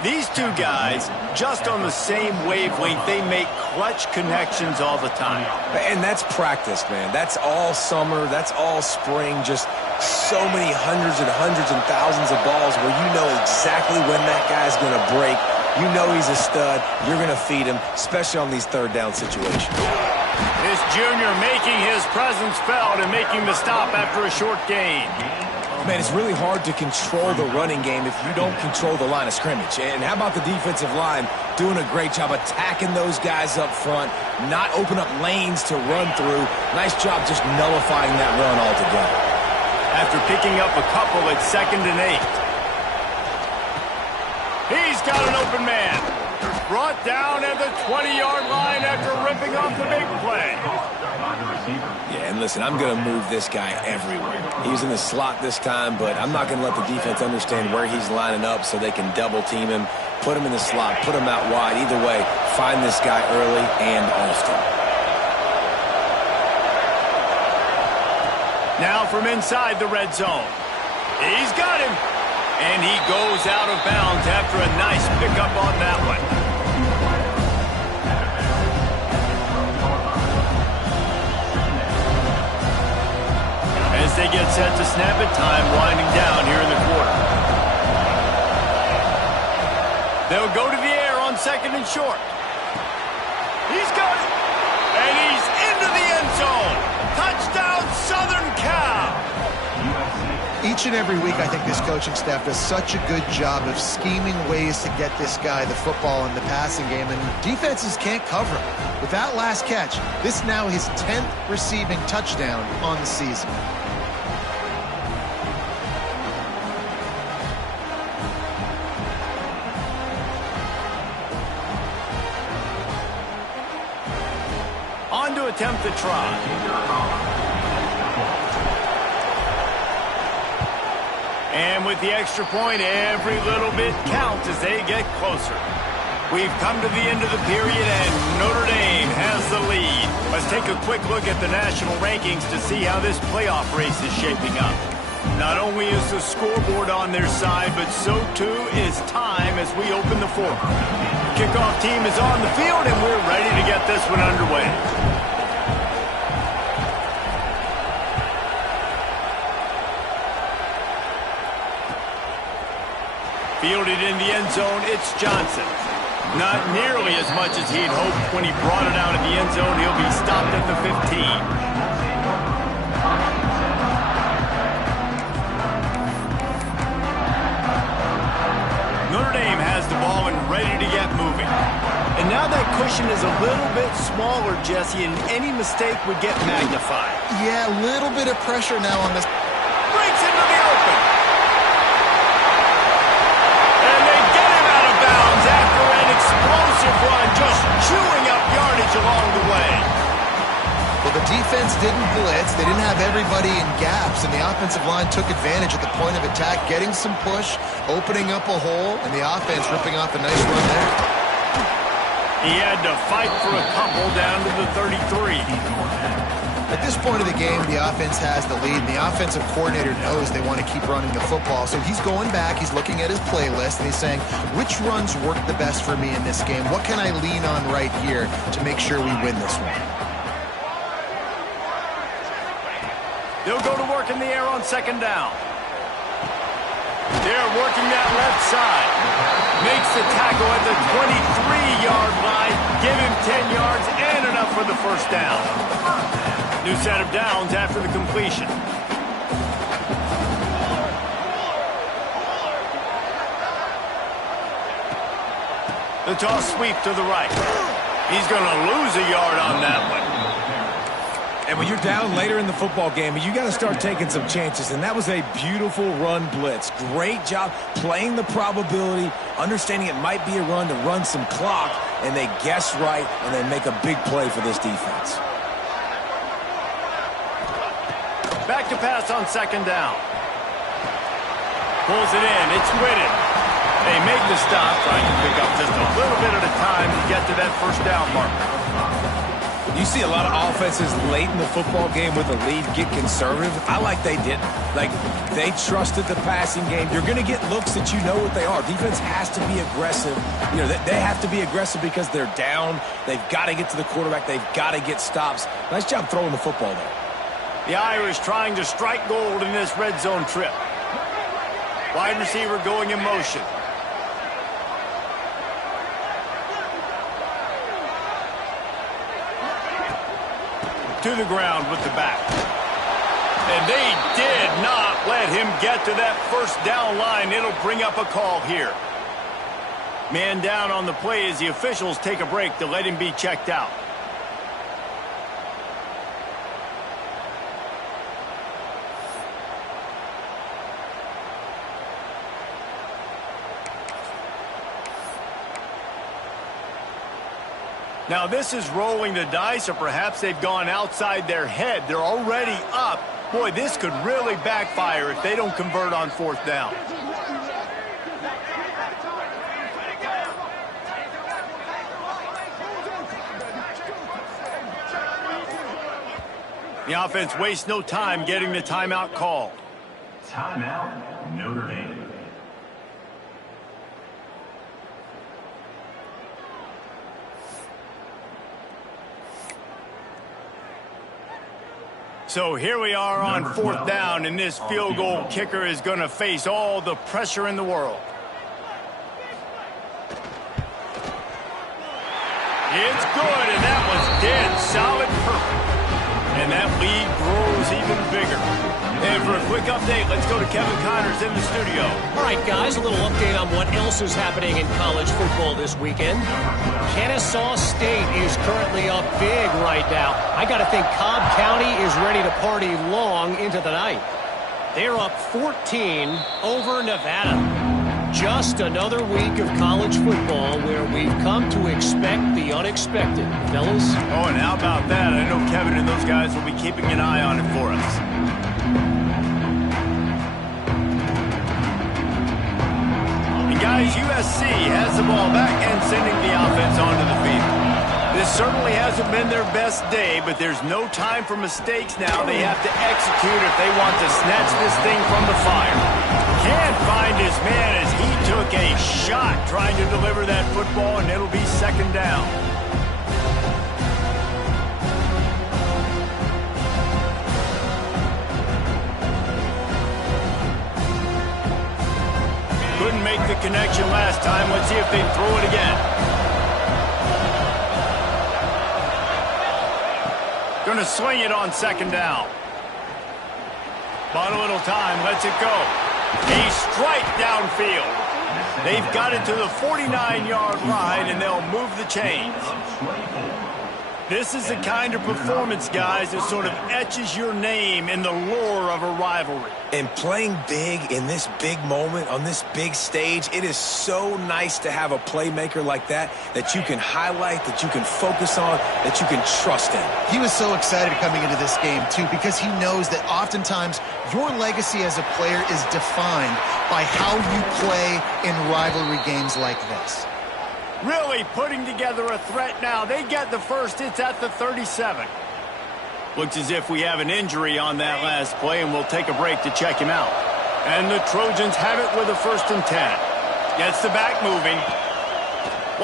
These two guys, just on the same wavelength, they make clutch connections all the time. And that's practice, man. That's all summer. That's all spring. Just so many hundreds and thousands of balls where you know exactly when that guy's going to break. You know he's a stud. You're going to feed him, especially on these third down situations. This junior making his presence felt and making the stop after a short gain. Man, it's really hard to control the running game if you don't control the line of scrimmage. And how about the defensive line doing a great job attacking those guys up front, not open up lanes to run through. Nice job just nullifying that run altogether. After picking up a couple at 2nd and 8. He's got an open man. Brought down at the 20-yard line after ripping off the big play. Yeah, and listen, I'm going to move this guy everywhere. He's in the slot this time, but I'm not going to let the defense understand where he's lining up so they can double team him, put him in the slot, put him out wide. Either way, find this guy early and often. Now from inside the red zone. He's got him. And he goes out of bounds after a nice pickup on that one. As they get set to snap it, time winding down here in the quarter. They'll go to the air on 2nd and short. He's got it. And he's into the end zone. Touchdown, Southern Cal. Each and every week, I think this coaching staff does such a good job of scheming ways to get this guy the football in the passing game, and defenses can't cover him. With that last catch, this now his 10th receiving touchdown on the season. On to attempt the try. And with the extra point, every little bit counts as they get closer. We've come to the end of the period, and Notre Dame has the lead. Let's take a quick look at the national rankings to see how this playoff race is shaping up. Not only is the scoreboard on their side, but so too is time as we open the fourth. Kickoff team is on the field, and we're ready to get this one underway. Fielded in the end zone, it's Johnson. Not nearly as much as he'd hoped when he brought it out of the end zone. He'll be stopped at the 15. Notre Dame has the ball and ready to get moving. And now that cushion is a little bit smaller, Jesse, and any mistake would get magnified. Yeah, a little bit of pressure now on this. Breaks into the open. And they get him out of bounds after an explosive run, just chewing up yardage along the way. Well, the defense didn't blitz. They didn't have everybody in gaps, and the offensive line took advantage at the point of attack, getting some push, opening up a hole, and the offense ripping off a nice run there. He had to fight for a couple down to the 33. At this point of the game, the offense has the lead, and the offensive coordinator knows they want to keep running the football. So he's going back, he's looking at his playlist, and he's saying, which runs work the best for me in this game? What can I lean on right here to make sure we win this one? They'll go to work in the air on second down. They're working that left side. Makes the tackle at the 23-yard line. Give him 10 yards and enough for the first down. New set of downs after the completion. The toss sweep to the right. He's going to lose a yard on that one. And when you're down later in the football game, you got to start taking some chances. And that was a beautiful run blitz. Great job playing the probability, understanding it might be a run to run some clock, and they guess right, and they make a big play for this defense. Back to pass on second down. Pulls it in. It's Whitted. They make the stop, trying to pick up just a little bit at a time to get to that first down marker. You see a lot of offenses late in the football game with a lead get conservative. I like they didn't. Like, they trusted the passing game. You're going to get looks that you know what they are. Defense has to be aggressive. You know, they have to be aggressive because they're down. They've got to get to the quarterback. They've got to get stops. Nice job throwing the football there. The Irish trying to strike gold in this red zone trip. Wide receiver going in motion. To the ground with the back. And they did not let him get to that first down line. It'll bring up a call here. Man down on the play as the officials take a break to let him be checked out. Now this is rolling the dice, or perhaps they've gone outside their head. They're already up. Boy, this could really backfire if they don't convert on fourth down. The offense wastes no time getting the timeout called. Timeout, Notre Dame. So here we are on fourth down, and this field goal kicker is going to face all the pressure in the world. It's good, and that was dead solid perfect. And that lead grows even bigger. Every for a quick update, let's go to Kevin Connors in the studio. All right, guys, a little update on what else is happening in college football this weekend. Kennesaw State is currently up big right now. I got to think Cobb County is ready to party long into the night. They're up 14 over Nevada. Just another week of college football where we've come to expect the unexpected, fellas. Oh, and how about that? I know Kevin and those guys will be keeping an eye on it for us. And guys, USC has the ball back and sending the offense onto the field. This certainly hasn't been their best day, but there's no time for mistakes now. They have to execute if they want to snatch this thing from the fire. Can't find his man as he took a shot trying to deliver that football, and it'll be second down. Couldn't make the connection last time. Let's see if they throw it again. Going to swing it on second down. Bought a little time, lets it go. A strike downfield. They've got it to the 49-yard line, and they'll move the chains. This is the kind of performance, guys, that sort of etches your name in the lore of a rivalry. And playing big in this big moment, on this big stage, it is so nice to have a playmaker like that you can highlight, that you can focus on, that you can trust in. He was so excited coming into this game, too, because he knows that oftentimes your legacy as a player is defined by how you play in rivalry games like this. Really putting together a threat now. They get the first. It's at the 37. Looks as if we have an injury on that last play, and we'll take a break to check him out. And the Trojans have it with a 1st and 10. Gets the back moving.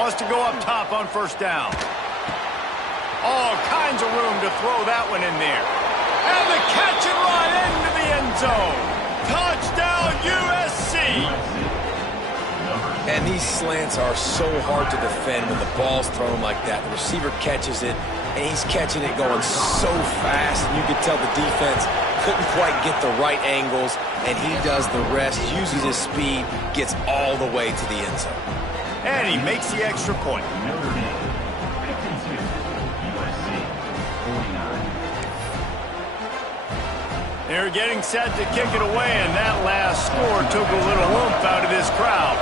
Wants to go up top on first down. All kinds of room to throw that one in there. And the catch and run into the end zone. Touchdown, USC! And these slants are so hard to defend when the ball's thrown like that. The receiver catches it, and he's catching it going so fast, and you could tell the defense couldn't quite get the right angles, and he does the rest, uses his speed, gets all the way to the end zone. And he makes the extra point. Notre Dame, 52, USC, 49. They're getting set to kick it away, and that last score took a little oomph out of this crowd.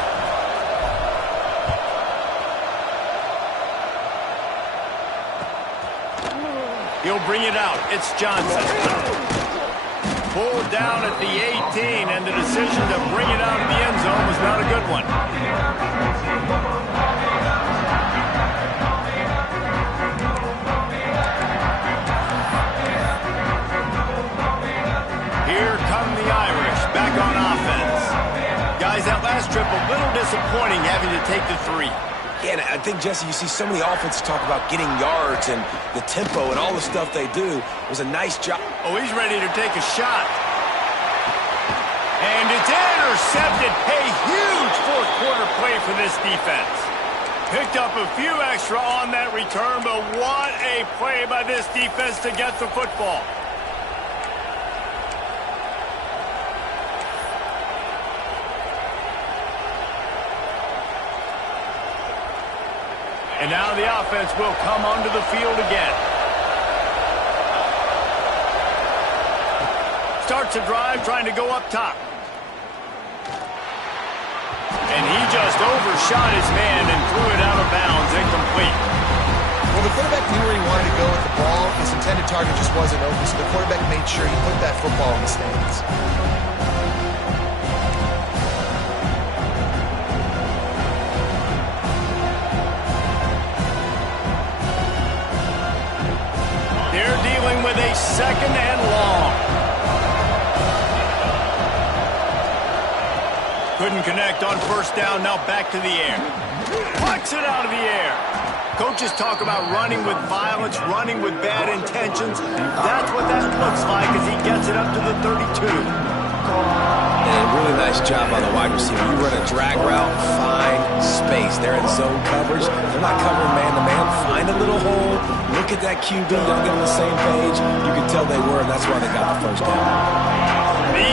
He'll bring it out. It's Johnson. Pulled down at the 18, and the decision to bring it out of the end zone was not a good one. Here come the Irish, back on offense. Guys, that last trip, a little disappointing having to take the 3. Yeah, and I think, Jesse, you see so many offenses talk about getting yards and the tempo and all the stuff they do. It was a nice job. Oh, he's ready to take a shot. And it's intercepted. A huge fourth-quarter play for this defense. Picked up a few extra on that return, but what a play by this defense to get the football. And now the offense will come onto the field again. Starts a drive trying to go up top. And he just overshot his man and threw it out of bounds, incomplete. Well, the quarterback knew where he wanted to go with the ball. His intended target just wasn't open, so the quarterback made sure he put that football in the stands. They're dealing with a 2nd and long. Couldn't connect on first down, now back to the air. Plucks it out of the air. Coaches talk about running with violence, running with bad intentions. That's what that looks like as he gets it up to the 32. And a really nice job on the wide receiver. You run a drag route, find space. They're in zone coverage. They're not covering man-to-man. Find a little hole. Look at that QB. Y'all get on the same page. You can tell they were, and that's why they got the first down. The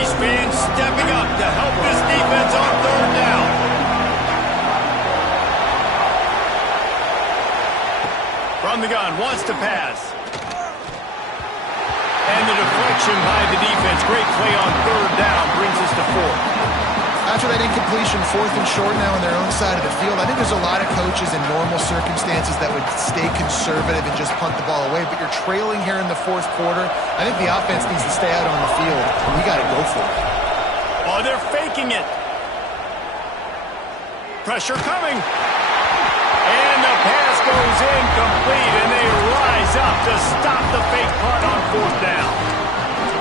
From the gun, wants to pass. And the deflection by the defense. Great play on third down. Brings us to fourth. After that incompletion, fourth and short now on their own side of the field, I think there's a lot of coaches in normal circumstances that would stay conservative and just punt the ball away. But you're trailing here in the fourth quarter. I think the offense needs to stay out on the field, and you got to go for it. Oh, they're faking it. Pressure coming. And the pass goes incomplete, and they rise up to stop the fake punt on fourth down.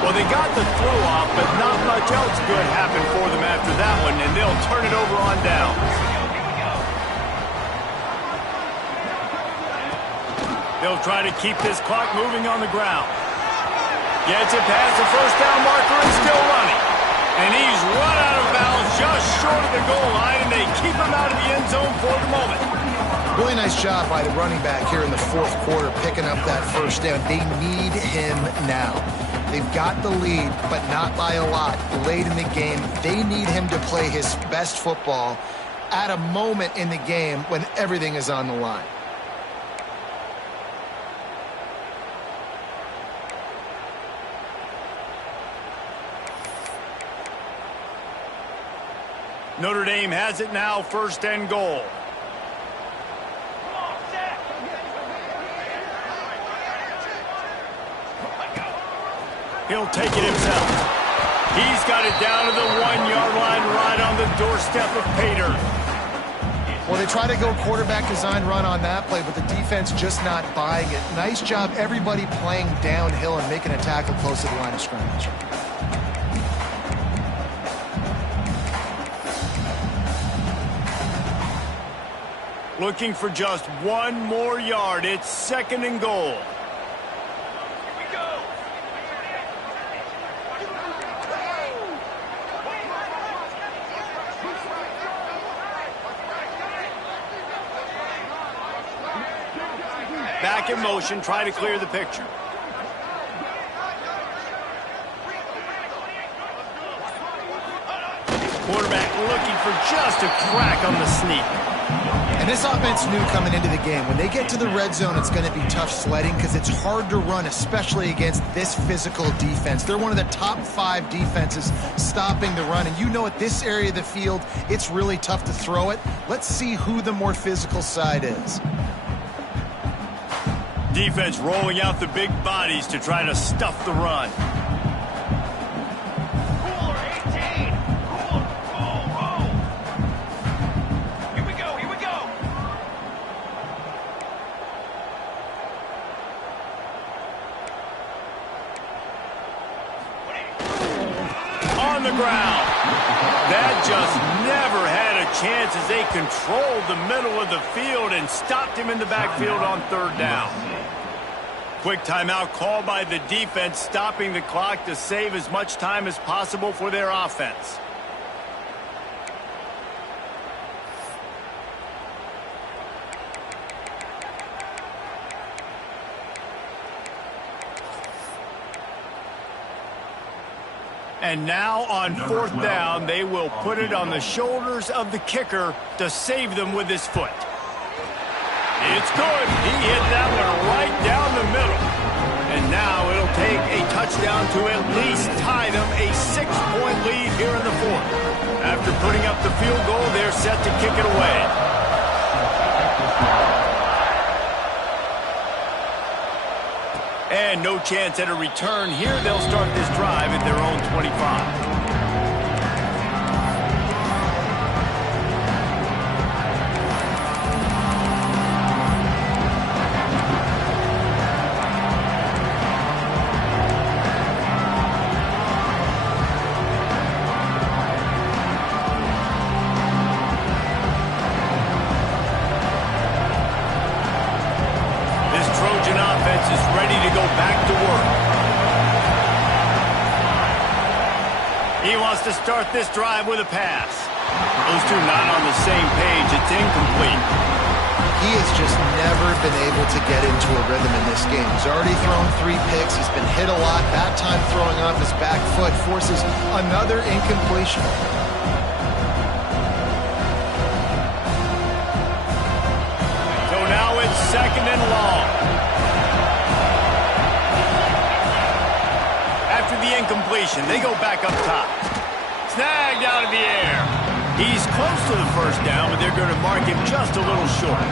Well, they got the throw off, but not much else good happened for them after that one, and they'll turn it over on down. They'll try to keep this clock moving on the ground. Gets it past the first down marker and still running. And he's run out of bounds just short of the goal line, and they keep him out of the end zone for the moment. Really nice job by the running back here in the fourth quarter, picking up that first down. They need him now. They've got the lead, but not by a lot. Late in the game, they need him to play his best football at a moment in the game when everything is on the line. Notre Dame has it now, first and goal. He'll take it himself. He's got it down to the 1-yard line, right on the doorstep of Pater. Well, they try to go quarterback design run on that play, but the defense just not buying it. Nice job, everybody playing downhill and making a tackle close to the line of scrimmage. Looking for just one more yard. It's second and goal. Back in motion, try to clear the picture. Quarterback looking for just a crack on the sneak. And this offense knew coming into the game, when they get to the red zone, it's going to be tough sledding because it's hard to run, especially against this physical defense. They're one of the top 5 defenses stopping the run. And you know at this area of the field, it's really tough to throw it. Let's see who the more physical side is. Defense rolling out the big bodies to try to stuff the run. On the ground. That just never had a chance as they controlled the middle of the field and stopped him in the backfield on third down. Quick timeout called by the defense, stopping the clock to save as much time as possible for their offense. And now on fourth down, they will put it on the shoulders of the kicker to save them with his foot. It's good. He hit that one right down the middle. And now it'll take a touchdown to at least tie them a 6-point lead here in the fourth. After putting up the field goal, they're set to kick it away. And no chance at a return here. They'll start this drive at their own 25. To start this drive with a pass. Those two not on the same page. It's incomplete. He has just never been able to get into a rhythm in this game. He's already thrown 3 picks. He's been hit a lot. That time throwing off his back foot forces another incompletion. So now it's it's 2nd and long. After the incompletion, they go back up top. Snagged out of the air. He's close to the first down, but they're going to mark him just a little short.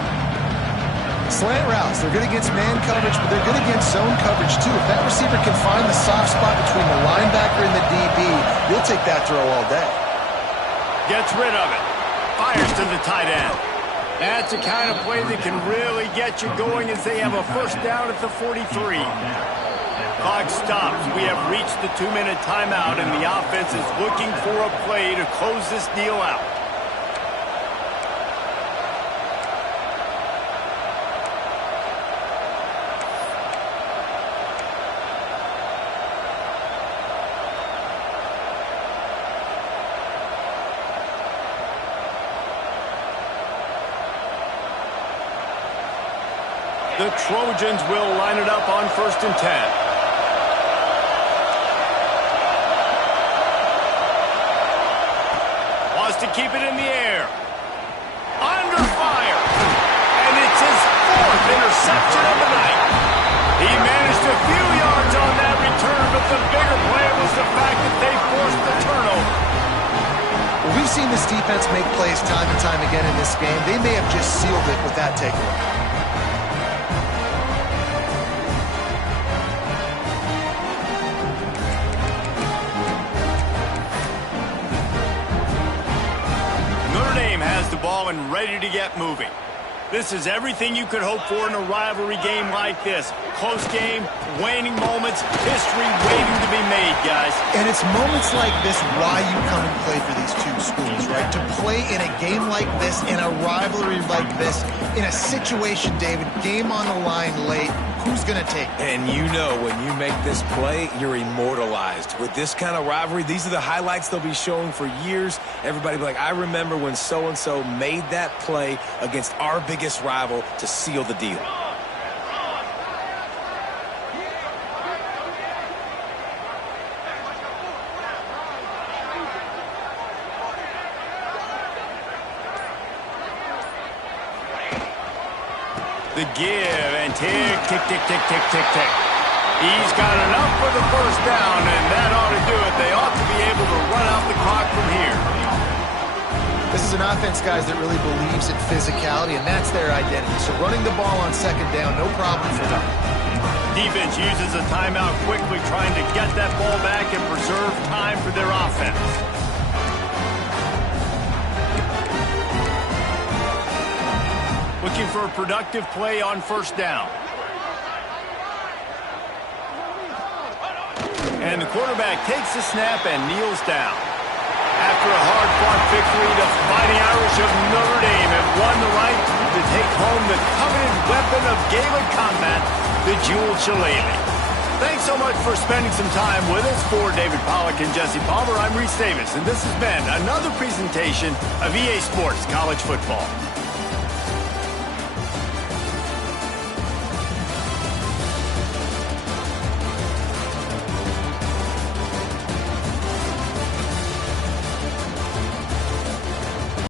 Slant routes, they're good against man coverage, but they're good against zone coverage too. If that receiver can find the soft spot between the linebacker and the DB, you'll take that throw all day. Gets rid of it. Fires to the tight end. That's the kind of play that can really get you going as they have a first down at the 43. Clock stops. We have reached the 2-minute timeout, and the offense is looking for a play to close this deal out. The Trojans will line it up on 1st and 10. Wants to keep it in the air. Under fire. And it's his 4th interception of the night. He managed a few yards on that return, but the bigger play was the fact that they forced the turnover. Well, we've seen this defense make plays time and time again in this game. They may have just sealed it with that takeaway. Has the ball and ready to get moving. This is everything you could hope for in a rivalry game like this. Close game, waning moments, history waiting to be made, guys. And it's moments like this why you come and play for these two schools, right? To play in a game like this, in a rivalry like this, in a situation, David, game on the line late, who's going to take it? And you know when you make this play, you're immortalized. With this kind of rivalry, these are the highlights they'll be showing for years. Everybody will be like, I remember when so-and-so made that play against our biggest rival to seal the deal. The give and tick, tick, tick, tick, tick, tick, tick. He's got enough for the first down, and that ought to do it. They ought to be able to run out the clock from here. This is an offense, guys, that really believes in physicality, and that's their identity. So running the ball on 2nd down, no problem for them. Defense uses a timeout quickly, trying to get that ball back and preserve time for their offense. Looking for a productive play on 1st down. And the quarterback takes the snap and kneels down. After a hard-fought victory, the Fighting Irish of Notre Dame have won the right to take home the coveted weapon of Gaelic combat, the jeweled shillelagh. Thanks so much for spending some time with us. For David Pollack and Jesse Palmer, I'm Reese Davis, and this has been another presentation of EA Sports College Football.